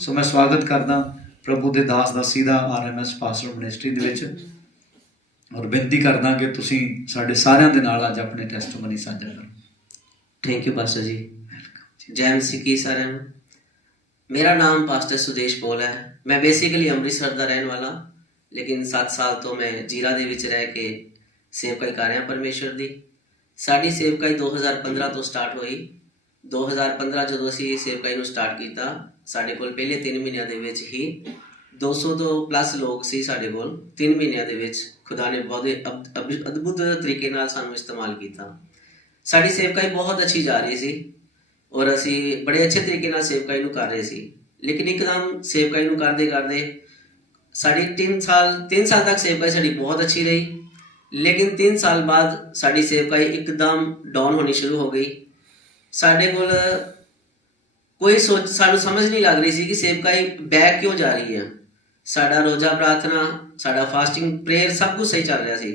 ਸੋ ਮੈਂ ਸਵਾਗਤ ਕਰਦਾ ਪ੍ਰਭੂ ਦੇ ਦਾਸ ਦਾਸੀ ਦਾ RMS ਪਾਸਟਰ ਮਿਨਿਸਟਰੀ ਦੇ ਵਿੱਚ ਔਰ ਬੇਨਤੀ ਕਰਦਾ ਕਿ ਤੁਸੀਂ ਸਾਡੇ ਸਾਰਿਆਂ ਦੇ ਨਾਲ ਅੱਜ ਆਪਣੇ ਟੈਸਟਮਨੀ ਸਾਂਝਾ ਕਰੋ। थैंक यू पास्टर जी। जय मसीह की सारे। मेरा नाम पास्टर सुदेश पॉल है। मैं बेसिकली अमृतसर का रहने वाला, लेकिन 7 साल तो मैं जीरा दे विच रह के सेवकाई कर रहा परमेश्वर दी। साडी सेवकाई 2015 तो स्टार्ट हुई। 2015 जो असी सेवकाई नूं स्टार्ट किया, साडे कोल पहले 3 महीनों दे विच ही 200 तो प्लस लोग सी साडे कोल। 3 महीनों दे विच खुदा ने बहुत अद्भुत तरीके नाल सानूं इस्तेमाल किया। साडी सेवकाई बहुत अच्छी जा रही सी और असी बड़े अच्छे तरीके नाल सेवकाई नूं कर रहे सी। लेकिन एकदम सेवकाई नूं करदे करदे साडी 3 साल तक सेवकाई साडी बहुत अच्छी रही, लेकिन 3 साल बाद साडी सेवकाई एकदम डाउन होनी शुरू हो गई। साडे कोल कोई सानूं समझ नहीं लग रही सी कि सेवकाई बैक क्यों जा रही है। साडा रोजा प्रार्थना, साडा फास्टिंग प्रेयर सब कुछ सही चल रहा सी।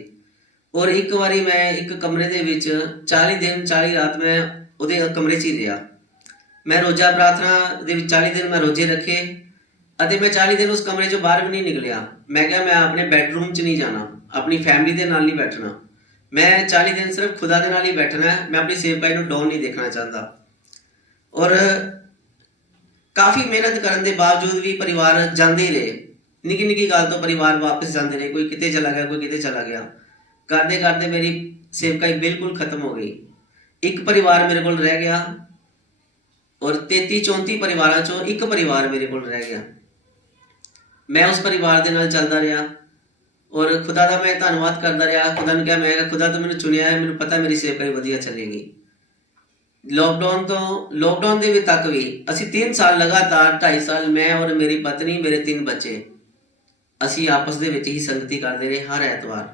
और एक बारी मैं एक कमरे दे विच 40 दिन 40 रात मैं उहदे कमरे च ही रहा। मैं रोजा प्रार्थना दे विच 40 दिन मैं रोजे रखे अते मैं 40 दिन उस कमरे चों बाहर भी नहीं निकलिया। मैं क्या मैं अपने बैडरूम च नहीं जाना, अपनी फैमिली दे नाल नहीं बैठना। मैं 40 दिन सिर्फ खुदा दे नाल ही बैठना है। मैं अपनी सेवकाई नूं डाउन नहीं देखना चाहता। और काफ़ी मेहनत करने के बावजूद भी परिवार जाते ही रहे। निकी निकी गल तो परिवार वापस जाते रहे, कोई किते चला गया, कोई किते चला गया। करते करते मेरी सेवकाई बिल्कुल खत्म हो गई। एक परिवार मेरे को रह गया और 33-34 परिवारों चों एक परिवार मेरे को रह गया। मैं उस परिवार के नाल चलता रहा और खुदा का मैं धन्नवाद करता रहा। खुदा ने कहा, मैं खुदा तो मैंने चुनिया है, मैंने पता मेरी सेवकाई वधिया चलेगी। लॉकडाउन के तक भी असी 3 साल लगातार 2.5 साल मैं और मेरी पत्नी मेरे 3 बच्चे असी आपस दे विच ही संगति करते रहे। हर ऐतवार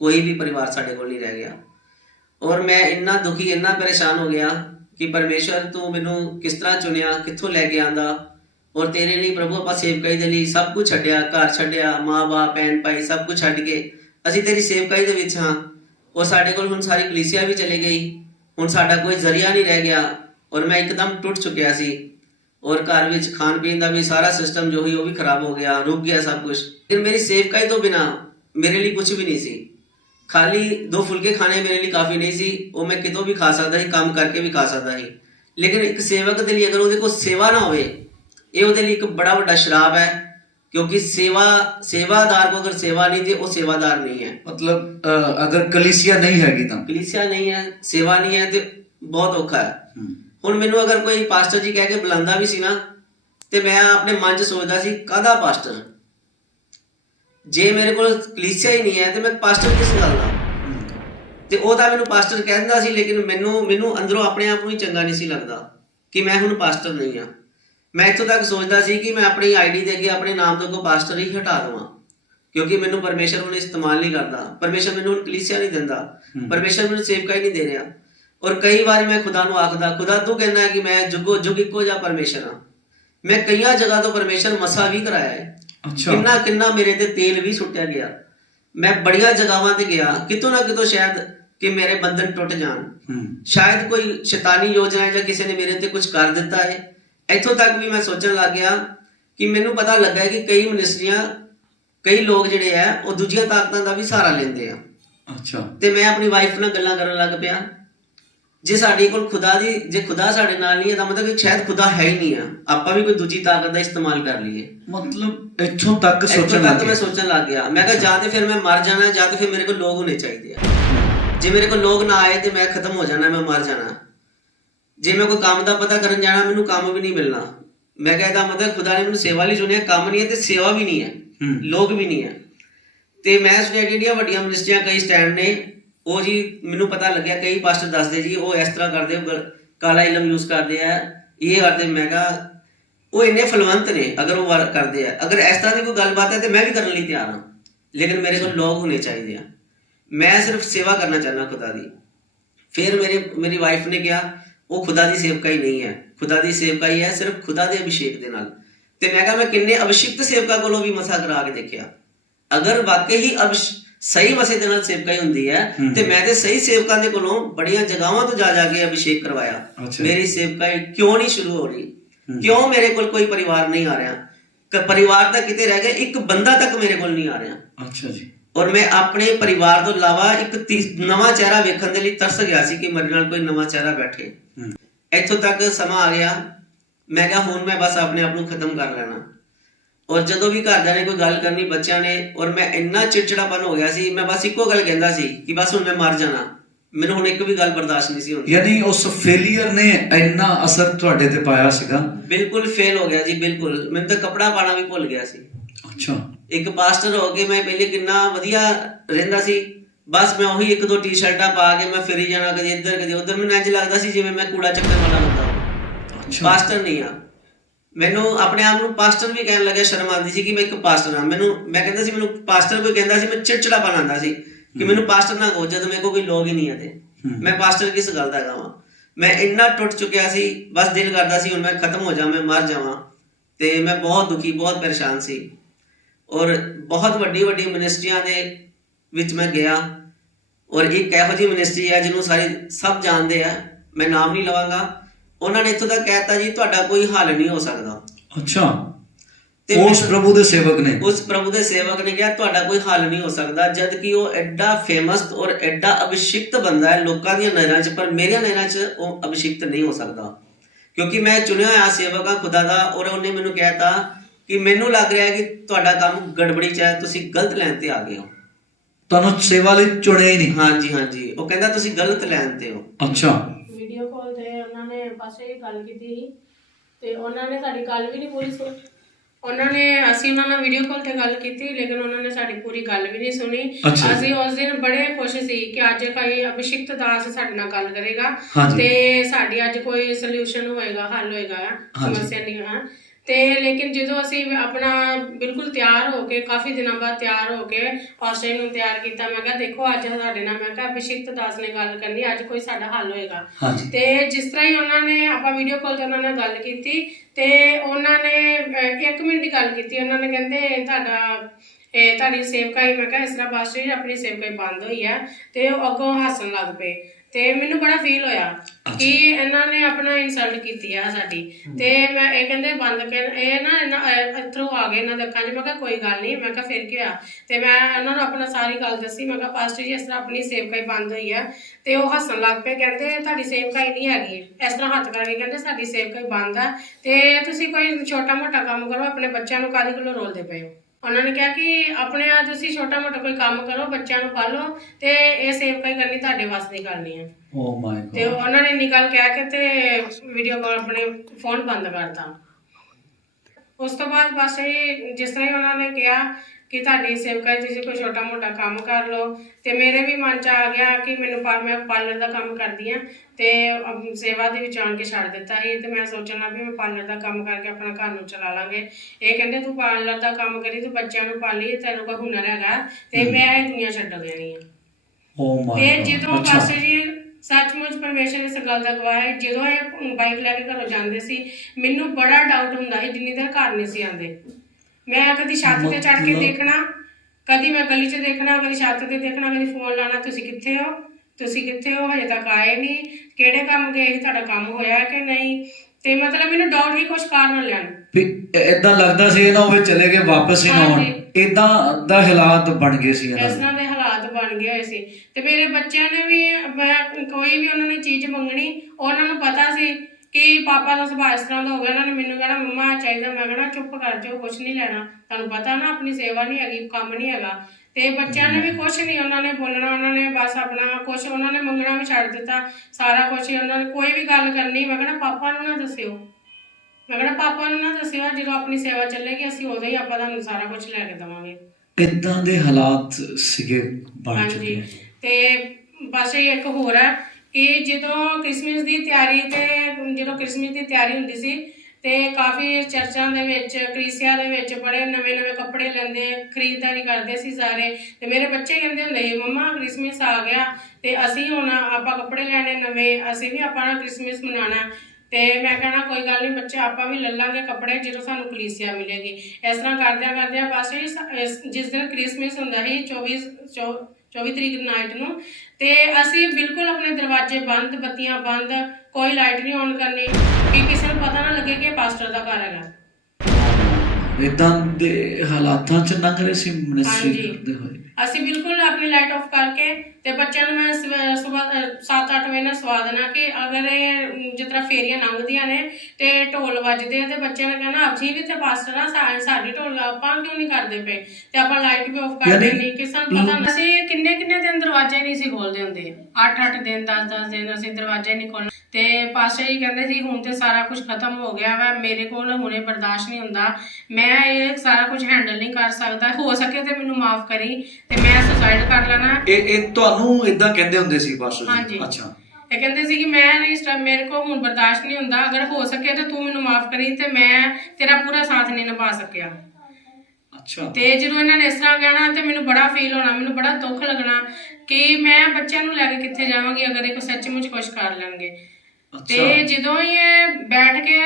कोई भी परिवार साडे कोल नहीं रह गया। और मैं इन्ना दुखी इन्ना परेशान हो गया कि परमेश्वर तू मैनू किस तरह चुनिया, कित्थों लैके आंदा। और तेरे लिए प्रभु आपां सेवकाई दे लई सब कुछ छड्डिया, घर छड्डिया, माँ बाप भैन भाई सब कुछ छड्ड के असी तेरी सेवकाई दे विच हां। और साडे कोल हुण सारी कलीसिया भी चली गई, हुण साडा कोई जरिया नहीं रह गया। और मैं एकदम टुट चुकिया सी। और घर विच खान पीन का भी सारा सिस्टम जो ही वो भी खराब हो गया, रुक गया सब कुछ। लेकिन मेरी सेवकाई तो बिना मेरे लिए कुछ भी नहीं सी। खाली 2 फुलके खाने मेरे लिए काफ़ी नहीं सी। वो मैं कितों भी खा सकता ही, काम करके भी खा सकता ही। लेकिन एक सेवक के लिए अगर वो कोई सेवा ना होए, ये वो लिए एक बड़ा बड़ा शराब है। क्योंकि सेवादार को अगर सेवा नहीं दे, वो सेवादार नहीं है। मतलब अगर कलीसिया नहीं हैगी तां कलीसिया नहीं है, सेवा नहीं है, तो बहुत औखा है। हुण मैनू अगर कोई पास्टर जी कह के बुलांदा भी सी ना, तो मैं अपने मन च सोचदा सी काहदा पास्टर। जे मेरे को कलीसिया ही नहीं है तो मैं पास्टर किस गल दा। ते ओह तां मैनू पास्टर कहंदा सी, लेकिन मैनू अंदरों अपने आप नूं ही चंगा नहीं सी लगदा कि मैं हुण पास्टर नहीं हाँ। मैं इत्थों तक सोचदा सी कि मैं अपनी ID दे अगे अपने नाम तो को पास्टर ही हटा देवां, क्योंकि मैनू परमेश्वर हुण इस्तेमाल नहीं करदा। परमेश्वर मैनू हुण कलीसिया नहीं दिंदा, परमेश्वर मैनू सेवकाई नहीं दे रहा। और कई बार मैं खुदा नूं आखदा, खुदा तू कहना है कि मैं जुगो जुग इक्को जिहा परमेश्वर हाँ। मैं कई जगह तो परमेश्वर मसा भी कराया है। किन्ना किन्ना मेरे ते तेल भी सुट्टिया गया। मैं बड़िया जगहों ते गया, कितों ना कितों शायद कि मेरे बंधन टुट जान। शायद कोई शैतानी योजना है या किसी ने मेरे ते कुछ कर दिता है। इत्थों तक भी मैं सोचने लग गया कि मैनू पता लगा है कि कई मिनिस्ट्रियां, कई लोग जिहड़े है वो दूजियां ताकतां दा भी सहारा लेंदे आ। अच्छा। ते मैं अपनी वाइफ नाल गल्लां करन लग पिया, जे साडे कोल खुदा दी जे खुदा साडे नाल नहीं है तां मतलब कि शायद खुदा है ही नहीं है। आपां भी कोई दूजी ताकत दा इस्तेमाल कर लईए। मतलब इत्थों तक सोचण लग गया। मैं कहा जां ते फिर मैं मर जाना, जां ते फिर मेरे को लोग होने चाहिए। जे मेरे को लोग ना आए तो मैं खत्म हो जाना, मैं मर जाना। जे मैं कोई काम का पता करन जाना, मैनू काम भी नहीं मिलना। मैं कहता मतलब खुदा ने मैनू सेवा लई चुनिया, काम नहीं है तो सेवा भी नहीं है, लोग भी नहीं है। तो मैं सुनिया जिहड़ियां वड्डियां मिनिस्ट्रियां कई स्टैंड ने, वो जी मैनू पता लग्या कई पास्टर दसदे जी वो इस तरह करते, काला इलम यूज करते हैं, ये करते। मैं कहा वो इन्ने फलवंत ने, अगर वो करते हैं, अगर इस तरह की कोई गलबात है तो मैं भी करने लिए तैयार हाँ। लेकिन मेरे को लोग होने चाहिए। मैं सिर्फ सेवा करना चाहना खुदा दी। फिर मेरी वाइफ ने कहा वो खुदा दी सेवकाई नहीं है, खुदा दी सेवकाई है सिर्फ खुदा दे अभिषेक दे नाल। ते मैं कहा मैं किन्ने अभिषिक्त सेवका कोलों भी मसा करा के देखिया। अगर वाकई ही सही मसे दे नाल सेवकाई हुंदी है ते मैं ते सही सेवकां दे कोलों बड़ियां जगहां तो जा के अभिषेक करवाया। मेरी सेवकाई क्यों नहीं शुरू हो रही? ਕਿਉਂ ਮੇਰੇ ਕੋਲ ਕੋਈ ਪਰਿਵਾਰ ਨਹੀਂ ਆ ਰਿਹਾ, ਪਰਿਵਾਰ ਤਾਂ ਕਿਤੇ ਰਹਿ ਗਿਆ, ਇੱਕ ਬੰਦਾ ਤੱਕ ਮੇਰੇ ਕੋਲ ਨਹੀਂ ਆ ਰਿਹਾ। ਅੱਛਾ ਜੀ। ਔਰ ਮੈਂ ਆਪਣੇ ਪਰਿਵਾਰ ਤੋਂ ਇਲਾਵਾ ਇੱਕ ਨਵਾਂ ਚਿਹਰਾ ਵੇਖਣ ਦੇ ਲਈ ਤਰਸ ਗਿਆ ਸੀ ਕਿ ਮੇਰੇ ਨਾਲ ਕੋਈ ਨਵਾਂ ਚਿਹਰਾ ਬੈਠੇ। ਇੱਥੋਂ ਤੱਕ ਸਮਾਂ ਆ ਗਿਆ, ਮੈਂ ਕਿਹਾ ਹੁਣ ਮੈਂ ਬਸ ਆਪਣੇ ਆਪ ਨੂੰ ਖਤਮ ਕਰ ਲੈਣਾ। ਔਰ ਜਦੋਂ ਵੀ ਘਰਦਿਆਂ ਨੇ ਕੋਈ ਗੱਲ ਕਰਨੀ, ਬੱਚਿਆਂ ਨੇ, ਔਰ ਮੈਂ ਇੰਨਾ ਚਿੜਚਿੜਾਪਨ ਹੋ ਗਿਆ ਸੀ, ਮੈਂ ਬਸ ਇੱਕੋ ਗੱਲ ਕਹਿੰਦਾ ਸੀ ਕਿ ਬਸ ਹੁਣ ਮੈਂ ਮਰ ਜਾਣਾ। ਮੈਨੂੰ ਹੁਣ ਇੱਕ ਵੀ ਗੱਲ ਬਰਦਾਸ਼ਤ ਨਹੀਂ ਸੀ ਹੁੰਦੀ। ਯਾਨੀ ਉਸ ਫੇਲਿਅਰ ਨੇ ਇੰਨਾ ਅਸਰ ਤੁਹਾਡੇ ਤੇ ਪਾਇਆ ਸੀਗਾ? ਬਿਲਕੁਲ ਫੇਲ ਹੋ ਗਿਆ ਜੀ, ਬਿਲਕੁਲ। ਮੈਨੂੰ ਤਾਂ ਕੱਪੜਾ ਪਾਣਾ ਵੀ ਭੁੱਲ ਗਿਆ ਸੀ। ਅੱਛਾ। ਇੱਕ ਪਾਸਟਰ ਹੋ ਕੇ ਮੈਂ ਪਹਿਲੇ ਕਿੰਨਾ ਵਧੀਆ ਰਹਿੰਦਾ ਸੀ, ਬਸ ਮੈਂ ਉਹੀ ਇੱਕ ਦੋ ਟੀ-ਸ਼ਰਟਾਂ ਪਾ ਕੇ ਮੈਂ ਫਿਰੀ ਜਾਣਾ, ਕਦੇ ਇੱਧਰ ਕਦੇ ਉੱਧਰ। ਮੈਨੂੰ ਇੰਝ ਲੱਗਦਾ ਸੀ ਜਿਵੇਂ ਮੈਂ ਕੂੜਾ ਚੱਕਣ ਵਾਲਾ ਬੰਦਾ। ਪਾਸਟਰ ਨਹੀਂ ਆ। ਮੈਨੂੰ ਆਪਣੇ ਆਪ ਨੂੰ ਪਾਸਟਰ ਵੀ ਕਹਿਣ ਲੱਗਿਆ ਸ਼ਰਮ ਆਉਂਦੀ ਸੀ ਕਿ ਮੈਂ ਇੱਕ ਪਾਸਟਰ ਹਾਂ। ਮੈਂ ਕਹਿੰਦਾ ਸੀ, ਮੈਨੂੰ ਪਾਸਟਰ ਕੋਈ ਕਹਿੰਦਾ ਸੀ, ਮੈਂ ਚਿੜਚਿੜਾਪਨ ਆਉਂਦਾ ਸੀ ਕਿ ਮੈਨੂੰ ਪਾਸਟਰ ਨਾ ਕਹੋ ਜਦ ਮੇਰੇ ਕੋਲ ਕੋਈ ਲੋਕ ਹੀ ਨਹੀਂ ਹੈ ਤੇ ਮੈਂ ਪਾਸਟਰ ਕਿਸ ਗੱਲ ਦਾ ਹੈਗਾ ਵਾਂ। ਮੈਂ ਇੰਨਾ ਟੁੱਟ ਚੁੱਕਿਆ ਸੀ, ਬਸ ਦਿਲ ਕਰਦਾ ਸੀ ਹੁਣ ਮੈਂ ਖਤਮ ਹੋ ਜਾਵਾਂ, ਮੈਂ ਮਰ ਜਾਵਾਂ। ਤੇ ਮੈਂ ਬਹੁਤ ਦੁਖੀ, ਬਹੁਤ ਪਰੇਸ਼ਾਨ ਸੀ। ਔਰ ਬਹੁਤ ਵੱਡੀ ਵੱਡੀ ਮਿਨਿਸਟਰੀਆਂ ਦੇ ਵਿੱਚ ਮੈਂ ਗਿਆ, ਔਰ ਇੱਕ ਇਹੋ ਜਿਹੀ ਮਿਨਿਸਟਰੀ ਹੈ ਜਿਹਨੂੰ ਸਭ ਜਾਣਦੇ ਆ, ਮੈਂ ਨਾਮ ਨਹੀਂ ਲਵਾਂਗਾ। ਉਹਨਾਂ ਨੇ ਇੱਥੋਂ ਤੱਕ ਕਹਿਤਾ ਜੀ ਤੁਹਾਡਾ ਕੋਈ ਹੱਲ ਨਹੀਂ ਹੋ ਸਕਦਾ। ਅੱਛਾ। ਤੇ ਉਸ ਪ੍ਰਭੂ ਦੇ ਸੇਵਕ ਨੇ ਕਿਹਾ ਤੁਹਾਡਾ ਕੋਈ ਹੱਲ ਨਹੀਂ ਹੋ ਸਕਦਾ, ਜਦ ਕਿ ਉਹ ਐਡਾ ਫੇਮਸ ਔਰ ਐਡਾ ਅਭਿਸ਼ਿਕਤ ਬੰਦਾ ਹੈ ਲੋਕਾਂ ਦੀਆਂ ਨਜ਼ਰਾਂ 'ਚ, ਪਰ ਮੇਰੀਆਂ ਨਜ਼ਰਾਂ 'ਚ ਉਹ ਅਭਿਸ਼ਿਕਤ ਨਹੀਂ ਹੋ ਸਕਦਾ ਕਿਉਂਕਿ ਮੈਂ ਚੁਣਿਆ ਹੋਇਆ ਸੇਵਕ ਹਾਂ ਖੁਦਾ ਦਾ। ਔਰ ਉਹਨੇ ਮੈਨੂੰ ਕਹਿਤਾ ਕਿ ਮੈਨੂੰ ਲੱਗ ਰਿਹਾ ਕਿ ਤੁਹਾਡਾ ਕੰਮ ਗੜਬੜੀ 'ਚ ਹੈ, ਤੁਸੀਂ ਗਲਤ ਲਾਈਨ ਤੇ ਆ ਗਏ ਹੋ, ਤੁਹਾਨੂੰ ਸੇਵਾ ਲਈ ਚੁਣਿਆ ਹੀ ਨਹੀਂ। ਹਾਂਜੀ, ਉਹ ਕਹਿੰਦਾ ਤੁਸੀਂ ਗਲਤ ਲਾਈਨ ਤੇ ਹੋ। ਅੱਛਾ। ਵੀਡੀਓ ਕਾਲ ਤੇ ਉਹਨਾਂ ਨੇ ਬਸ ਇਹ ਗੱਲ ਕੀਤੀ ਸੀ ਤੇ ਉਹਨਾਂ ਨੇ ਸਾਡੀ ਗੱਲ ਵੀ ਨਹੀਂ ਪੂਰੀ ਸੁਣੀ। ਅਸੀਂ ਉਹਨਾਂ ਨਾਲ ਵੀਡੀਓ ਕਾਲ ਤੇ ਗੱਲ ਕੀਤੀ, ਲੇਕਿਨ ਉਹਨਾਂ ਨੇ ਸਾਡੀ ਪੂਰੀ ਗੱਲ ਵੀ ਨਹੀਂ ਸੁਣੀ। ਅਸੀਂ ਉਸ ਦਿਨ ਬੜੇ ਖੁਸ਼ ਸੀ ਕਿ ਅੱਜ ਕੋਈ ਅਭਿਸ਼ਿਕਤ ਦਾਸ ਸਾਡੇ ਨਾਲ ਗੱਲ ਕਰੇਗਾ ਤੇ ਸਾਡੀ ਅੱਜ ਕੋਈ ਸੋਲੂਸ਼ਨ ਹੋਏਗਾ, ਹੱਲ ਹੋਏਗਾ ਸਮੱਸਿਆ ਦੀ। ਤੇ ਲੇਕਿਨ ਜਦੋਂ ਅਸੀਂ ਆਪਣਾ ਬਿਲਕੁਲ ਤਿਆਰ ਹੋ ਕੇ, ਕਾਫੀ ਦਿਨਾਂ ਬਾਅਦ ਤਿਆਰ ਹੋ ਕੇ ਪਾਸਟਰ ਨੂੰ ਤਿਆਰ ਕੀਤਾ, ਮੈਂ ਕਿਹਾ ਦੇਖੋ ਅੱਜ ਸਾਡੇ ਨਾਲ, ਮੈਂ ਕਿਹਾ ਅਭਿਸ਼ਿਕਤ ਦਾਸ ਨੇ ਗੱਲ ਕਰਨੀ, ਅੱਜ ਕੋਈ ਸਾਡਾ ਹੱਲ ਹੋਏਗਾ। ਤੇ ਜਿਸ ਤਰ੍ਹਾਂ ਹੀ ਉਹਨਾਂ ਨੇ, ਆਪਾਂ ਵੀਡੀਓ ਕਾਲ ਤੇ ਉਹਨਾਂ ਨਾਲ ਗੱਲ ਕੀਤੀ ਤੇ ਉਹਨਾਂ ਨੇ 1 ਮਿੰਟ ਦੀ ਗੱਲ ਕੀਤੀ। ਉਹਨਾਂ ਨੇ ਕਹਿੰਦੇ ਤੁਹਾਡੀ ਸੇਵਕਾਈ, ਮੈਂ ਕਿਹਾ ਇਸ ਤਰ੍ਹਾਂ ਪਾਸਟਰ ਜੀ ਆਪਣੀ ਸੇਵਕਾਈ ਬੰਦ ਹੋਈ ਹੈ। ਤੇ ਉਹ ਅੱਗੋਂ ਹੱਸਣ ਲੱਗ ਪਏ ਤੇ ਮੈਨੂੰ ਬੜਾ ਫੀਲ ਹੋਇਆ ਕਿ ਇਹਨਾਂ ਨੇ ਆਪਣਾ ਇਨਸਲਟ ਕੀਤੀ ਆ ਸਾਡੀ। ਤੇ ਮੈਂ ਇਹ ਕਹਿੰਦੇ ਬੰਦ ਕਰ, ਇਹ ਨਾ ਇੱਥੋਂ ਆ ਗਏ ਇਹਨਾਂ ਦੇ ਅੱਖਾਂ 'ਚ। ਮੈਂ ਕਿਹਾ ਕੋਈ ਗੱਲ ਨਹੀਂ, ਮੈਂ ਕਿਹਾ ਫਿਰ ਕੀ ਹੋਇਆ। ਤੇ ਮੈਂ ਉਹਨਾਂ ਨੂੰ ਆਪਣਾ ਸਾਰੀ ਗੱਲ ਦੱਸੀ। ਮੈਂ ਕਿਹਾ ਪਾਸਟਰ ਜੀ ਇਸ ਤਰ੍ਹਾਂ ਆਪਣੀ ਸੇਵਕਾਈ ਬੰਦ ਹੋਈ ਹੈ। ਤੇ ਉਹ ਹੱਸਣ ਲੱਗ ਪਏ, ਕਹਿੰਦੇ ਤੁਹਾਡੀ ਸੇਵਕਾਈ ਨਹੀਂ ਹੈਗੀ। ਇਸ ਤਰ੍ਹਾਂ ਹੱਥ ਕਰਕੇ ਕਹਿੰਦੇ ਸਾਡੀ ਸੇਵਕਾਈ ਬੰਦ ਆ ਤੇ ਤੁਸੀਂ ਕੋਈ ਛੋਟਾ ਮੋਟਾ ਕੰਮ ਕਰੋ, ਆਪਣੇ ਬੱਚਿਆਂ ਨੂੰ ਕਾਹਦੇ ਕੋਲੋਂ ਰੋਲਦੇ ਪਏ ਹੋ। ਉਹਨਾਂ ਨੇ ਕਿਹਾ ਕਿ ਆਪਣੇ ਆਪ ਤੁਸੀਂ ਛੋਟਾ ਮੋਟਾ ਕੋਈ ਕੰਮ ਕਰੋ, ਬੱਚਿਆਂ ਨੂੰ ਪਾਲੋ ਤੇ ਇਹ ਸੇਵਕਾਈ ਕਰਨੀ ਤੁਹਾਡੇ ਵਾਸ ਦੀ ਕਰਨੀ ਹੈ। ਓ ਮਾਈ ਗॉड। ਤੇ ਉਹਨਾਂ ਨੇ ਨਿਕਲ ਕਹਿ ਕੇ ਤੇ ਵੀਡੀਓ ਕਾਲ ਆਪਣੇ ਫੋਨ ਬੰਦ ਕਰਤਾ। ਉਸ ਤੋਂ ਬਾਅਦ ਬਸ ਇਹ ਜਿਸ ਤਰ੍ਹਾਂ ਹੀ ਉਹਨਾਂ ਨੇ ਕਿਹਾ ਕਿ ਤੁਹਾਡੀ ਸੇਵਕਾਈ ਤੁਸੀਂ ਕੋਈ ਛੋਟਾ ਮੋਟਾ ਕੰਮ ਕਰ ਲਓ, ਤੇ ਮੇਰੇ ਵੀ ਮਨ 'ਚ ਆ ਗਿਆ ਕਿ ਮੈਂ ਪਾਰਲਰ ਦਾ ਕੰਮ ਕਰਦੀ ਹਾਂ ਤੇ ਸੇਵਾ ਦੇ ਵਿੱਚ ਆਣ ਕੇ ਛੱਡ ਦਿੱਤਾ ਸੀ। ਤੇ ਮੈਂ ਸੋਚਣਾ ਵੀ ਮੈਂ ਪਾਰਲਰ ਦਾ ਕੰਮ ਕਰਕੇ ਆਪਣਾ ਘਰ ਨੂੰ ਚਲਾ ਲਾਂਗੇ। ਇਹ ਕਹਿੰਦੇ ਤੂੰ ਪਾਰਲਰ ਦਾ ਕੰਮ ਕਰੀ, ਤੂੰ ਬੱਚਿਆਂ ਨੂੰ ਪਾਲੀ, ਤੈਨੂੰ ਕੋਈ ਹੁਨਰ ਹੈਗਾ ਤੇ ਮੈਂ ਇਹ ਦੁਨੀਆ ਛੱਡ ਦੇਣੀ ਆ। ਤੇ ਜਦੋਂ ਪਾਸੇ ਜੀ ਸੱਚਮੁੱਚ ਪਰਮੇਸ਼ਰ ਇਸ ਗੱਲ ਦਾ ਗਵਾਹ ਹੈ, ਜਦੋਂ ਇਹ ਬਾਈਕ ਲੈ ਕੇ ਘਰੋਂ ਜਾਂਦੇ ਸੀ ਮੈਨੂੰ ਬੜਾ ਡਾਊਟ ਹੁੰਦਾ ਸੀ ਜਿੰਨੀ ਦੇਰ ਘਰ ਨਹੀਂ ਸੀ ਆਉਂਦੇ। ਮੈਂ ਕਦੀ ਛੱਤ ਤੇ ਚੜ੍ਹ ਕੇ ਦੇਖਣਾ, ਕਦੀ ਮੈਂ ਗਲੀ 'ਚ ਦੇਖਣਾ, ਕਦੀ ਛੱਤ ਤੇ ਦੇਖਣਾ, ਕਦੀ ਫੋਨ ਲਾਣਾ, ਤੁਸੀਂ ਕਿੱਥੇ ਹੋ, ਹਜੇ ਤੱਕ ਆਏ ਨਹੀਂ, ਕਿਹੜੇ ਕੰਮ ਗਏ ਸੀ, ਤੁਹਾਡਾ ਕੰਮ ਹੋਇਆ ਕਿ ਨਹੀਂ। ਤੇ ਮਤਲਬ ਮੈਨੂੰ ਡਾਊਟ ਹੀ ਕੁਛ ਕਾਰਨ ਲੈਣ ਏਦਾਂ ਲੱਗਦਾ ਸੀ ਨਾ ਉਹ ਚਲੇ ਗਏ, ਵਾਪਸ ਹੀ ਨਾ ਆਉਣ। ਏਦਾਂ ਦਾ ਹਾਲਾਤ ਬਣ ਗਏ ਸੀ, ਇਸ ਤਰ੍ਹਾਂ ਦੇ ਹਾਲਾਤ ਬਣ ਗਏ ਹੋਏ ਸੀ। ਤੇ ਮੇਰੇ ਬੱਚਿਆਂ ਨੇ ਵੀ, ਕੋਈ ਵੀ ਉਹਨਾਂ ਨੇ ਚੀਜ਼ ਮੰਗਣੀ, ਉਹਨਾਂ ਨੂੰ ਪਤਾ ਸੀ ਕਿ ਪਾਪਾ ਦਾ ਸੁਭਾਅ ਇਸ ਤਰ੍ਹਾਂ ਦਾ ਹੋ ਗਿਆ। ਉਹਨਾਂ ਨੇ ਮੈਨੂੰ ਕਹਿਣਾ ਮੰਮਾ ਚਾਹੀਦਾ, ਮੈਂ ਕਹਿਣਾ ਚੁੱਪ ਕਰ ਜਾਓ, ਕੁਛ ਨਹੀਂ ਲੈਣਾ, ਤੁਹਾਨੂੰ ਪਤਾ ਨਾ ਆਪਣੀ ਸੇਵਾ ਨਹੀਂ ਹੈਗੀ, ਕੰਮ ਨਹੀਂ ਹੈਗਾ। ਤੇ ਬੱਚਿਆਂ ਨੇ ਵੀ ਕੁਛ ਨਹੀਂ ਉਹਨਾਂ ਨੇ ਬੋਲਣਾ, ਉਹਨਾਂ ਨੇ ਬਸ ਆਪਣਾ ਕੁਛ, ਉਹਨਾਂ ਨੇ ਮੰਗਣਾ ਵੀ ਛੱਡ ਦਿੱਤਾ, ਸਾਰਾ ਕੁਛ ਹੀ। ਉਹਨਾਂ ਨੇ ਕੋਈ ਵੀ ਗੱਲ ਕਰਨੀ, ਮੈਂ ਕਹਿਣਾ ਪਾਪਾ ਨੂੰ ਨਾ ਦੱਸਿਓ, ਜਦੋਂ ਆਪਣੀ ਸੇਵਾ ਚੱਲੇਗੀ ਅਸੀਂ ਉਦੋਂ ਹੀ ਆਪਾਂ ਤੁਹਾਨੂੰ ਸਾਰਾ ਕੁਛ ਲੈ ਕੇ ਦੇਵਾਂਗੇ। ਇਦਾਂ ਦੇ ਹਾਲਾਤ ਸੀਗੇ ਬਣ ਚੁੱਕੇ। ਤੇ ਬਸ ਇਹ ਇੱਕ ਹੋਰ ਹੈ ਕਿ ਜਦੋਂ ਕ੍ਰਿਸਮਸ ਦੀ ਤਿਆਰੀ ਹੁੰਦੀ ਸੀ ਤੇ ਕਾਫੀ ਚਰਚਾਂ ਦੇ ਵਿੱਚ, ਕਲੀਸਿਆ ਦੇ ਵਿੱਚ ਬੜੇ ਨਵੇਂ ਕੱਪੜੇ ਲੈਂਦੇ, ਖਰੀਦਦਾਰੀ ਕਰਦੇ ਸੀ ਸਾਰੇ। ਤੇ ਮੇਰੇ ਬੱਚੇ ਕਹਿੰਦੇ ਹੁੰਦੇ ਸੀ ਮੰਮਾ ਕ੍ਰਿਸਮਸ ਆ ਗਿਆ ਤੇ ਅਸੀਂ ਹੁਣ ਆਪਾਂ ਕੱਪੜੇ ਲੈਣੇ ਨਵੇਂ, ਅਸੀਂ ਵੀ ਆਪਾਂ ਕ੍ਰਿਸਮਸ ਮਨਾਉਣਾ। ਤੇ ਮੈਂ ਕਹਿਣਾ ਕੋਈ ਗੱਲ ਨਹੀਂ ਬੱਚੇ, ਆਪਾਂ ਵੀ ਲੈ ਲਾਂਗੇ ਕੱਪੜੇ ਜਦੋਂ ਸਾਨੂੰ ਕਲੀਸਿਆ ਮਿਲੇਗੀ। ਇਸ ਤਰ੍ਹਾਂ ਕਰਦਿਆਂ ਬਸ ਜਿਸ ਦਿਨ ਕ੍ਰਿਸਮਸ ਹੁੰਦਾ ਸੀ 24 ਤਰੀਕ ਨਾਈਟ ਨੂੰ, ਤੇ ਅਸੀਂ ਬਿਲਕੁਲ ਆਪਣੇ ਦਰਵਾਜ਼ੇ ਬੰਦ, ਬੱਤੀਆਂ ਬੰਦ, ਕੋਈ ਲਾਈਟ ਨਹੀਂ ਔਨ ਕਰਨੀ। ਕਿ ਕਿਸੇ ਨੂੰ ਪਤਾ ਨਾ ਲੱਗੇ ਕਿ ਇਹ ਪਾਸਟਰ ਦਾ ਘਰ ਹੈਗਾ। ਇਦਾਂ ਦੇ ਹਾਲਾਤਾਂ 'ਚ ਲੰਘ ਰਹੇ ਸੀ ਮਿਨਿਸਟਰੀ ਹਾਂਜੀ। ਕਰਦੇ ਹੋਏ। ਅਸੀਂ ਬਿਲਕੁਲ ਆਪਣੀ ਲਾਈਟ ਆਫ ਕਰਕੇ ਤੇ ਬੱਚਿਆਂ ਨੂੰ ਮੈਂ ਸਵੇਰ 7-8 ਵਜੇ ਨਾਲ ਸਵਾ ਦੇਣਾ ਕਿ ਅਗਰ ਇਹ ਜਿਸ ਤਰ੍ਹਾਂ ਫੇਰੀਆਂ ਲੰਘਦੀਆਂ ਨੇ ਤੇ ਢੋਲ ਵੱਜਦੇ ਆ ਤੇ ਬੱਚਿਆਂ ਨੇ ਕਹਿਣਾ ਅਸੀਂ ਵੀ ਤੇ ਪਾਸਟਰ ਆ, ਸਾਡੀ ਢੋਲ ਆਪਾਂ ਕਿਉਂ ਨਹੀਂ ਕਰਦੇ ਪਏ, ਤੇ ਆਪਾਂ ਲਾਈਟ ਵੀ ਆਫ ਕਰ ਦੇਣੀ ਕਿ ਸਾਨੂੰ ਪਤਾ ਨਹੀਂ। ਅਸੀਂ ਕਿੰਨੇ ਦਿਨ ਦਰਵਾਜ਼ੇ ਨਹੀਂ ਸੀ ਖੋਲਦੇ ਹੁੰਦੇ, 8-8 ਦਿਨ 10-10 ਦਿਨ ਅਸੀਂ ਦਰਵਾਜ਼ੇ ਨਹੀਂ ਖੋਲ੍ਹਣਾ। ਤੇ ਪਾਸਟਰ ਜੀ ਕਹਿੰਦੇ ਸੀ ਹੁਣ ਤੇ ਸਾਰਾ ਕੁਝ ਖਤਮ ਹੋ ਗਿਆ ਵਾ, ਮੇਰੇ ਕੋਲ ਹੁਣੇ ਬਰਦਾਸ਼ਤ ਨਹੀਂ ਹੁੰਦਾ, ਮੈਂ ਇਹ ਸਾਰਾ ਕੁਝ ਹੈਂਡਲ ਨਹੀਂ ਕਰ ਸਕਦਾ, ਹੋ ਸਕੇ ਤੇ ਮੈਨੂੰ ਮਾਫ ਕਰੀ ਤੇ ਮੈਂ ਸੁਸਾਈਡ ਕਰ ਲੈਣਾ। ਇਹ ਤੁਹਾਨੂੰ ਇਦਾਂ ਕਹਿੰਦੇ ਹੁੰਦੇ ਸੀ ਪਾਸਟਰ ਹਾਂਜੀ। ਜੀ? ਅੱਛਾ। ਇਹ ਕਹਿੰਦੇ ਸੀ ਕਿ ਮੈਂ ਨਹੀਂ, ਮੇਰੇ ਕੋਲ ਹੁਣ ਬਰਦਾਸ਼ਤ ਨਹੀਂ ਹੁੰਦਾ, ਅਗਰ ਹੋ ਸਕੇ ਤਾਂ ਤੂੰ ਮੈਨੂੰ ਮਾਫ ਕਰੀ ਤੇ ਮੈਂ ਤੇਰਾ ਪੂਰਾ ਸਾਥ ਨਹੀਂ ਨਿਭਾ ਸਕਿਆ। ਅੱਛਾ। ਤੇ ਜਦੋਂ ਇਹਨਾਂ ਨੇ ਇਸ ਤਰ੍ਹਾਂ ਕਹਿਣਾ ਤੇ ਮੈਨੂੰ ਬੜਾ ਫੀਲ ਹੋਣਾ, ਮੈਨੂੰ ਬੜਾ ਦੁੱਖ ਲੱਗਣਾ ਕਿ ਮੈਂ ਬੱਚਿਆਂ ਨੂੰ ਲੈ ਕੇ ਕਿੱਥੇ ਜਾਵਾਂਗੀ ਅਗਰ ਇਹ ਸੱਚਮੁੱਚ ਕੁਛ ਕਰ ਲੈਣਗੇ। ਤੇ ਜਦੋਂ ਹੀ ਇਹ ਬੈਠ ਕੇ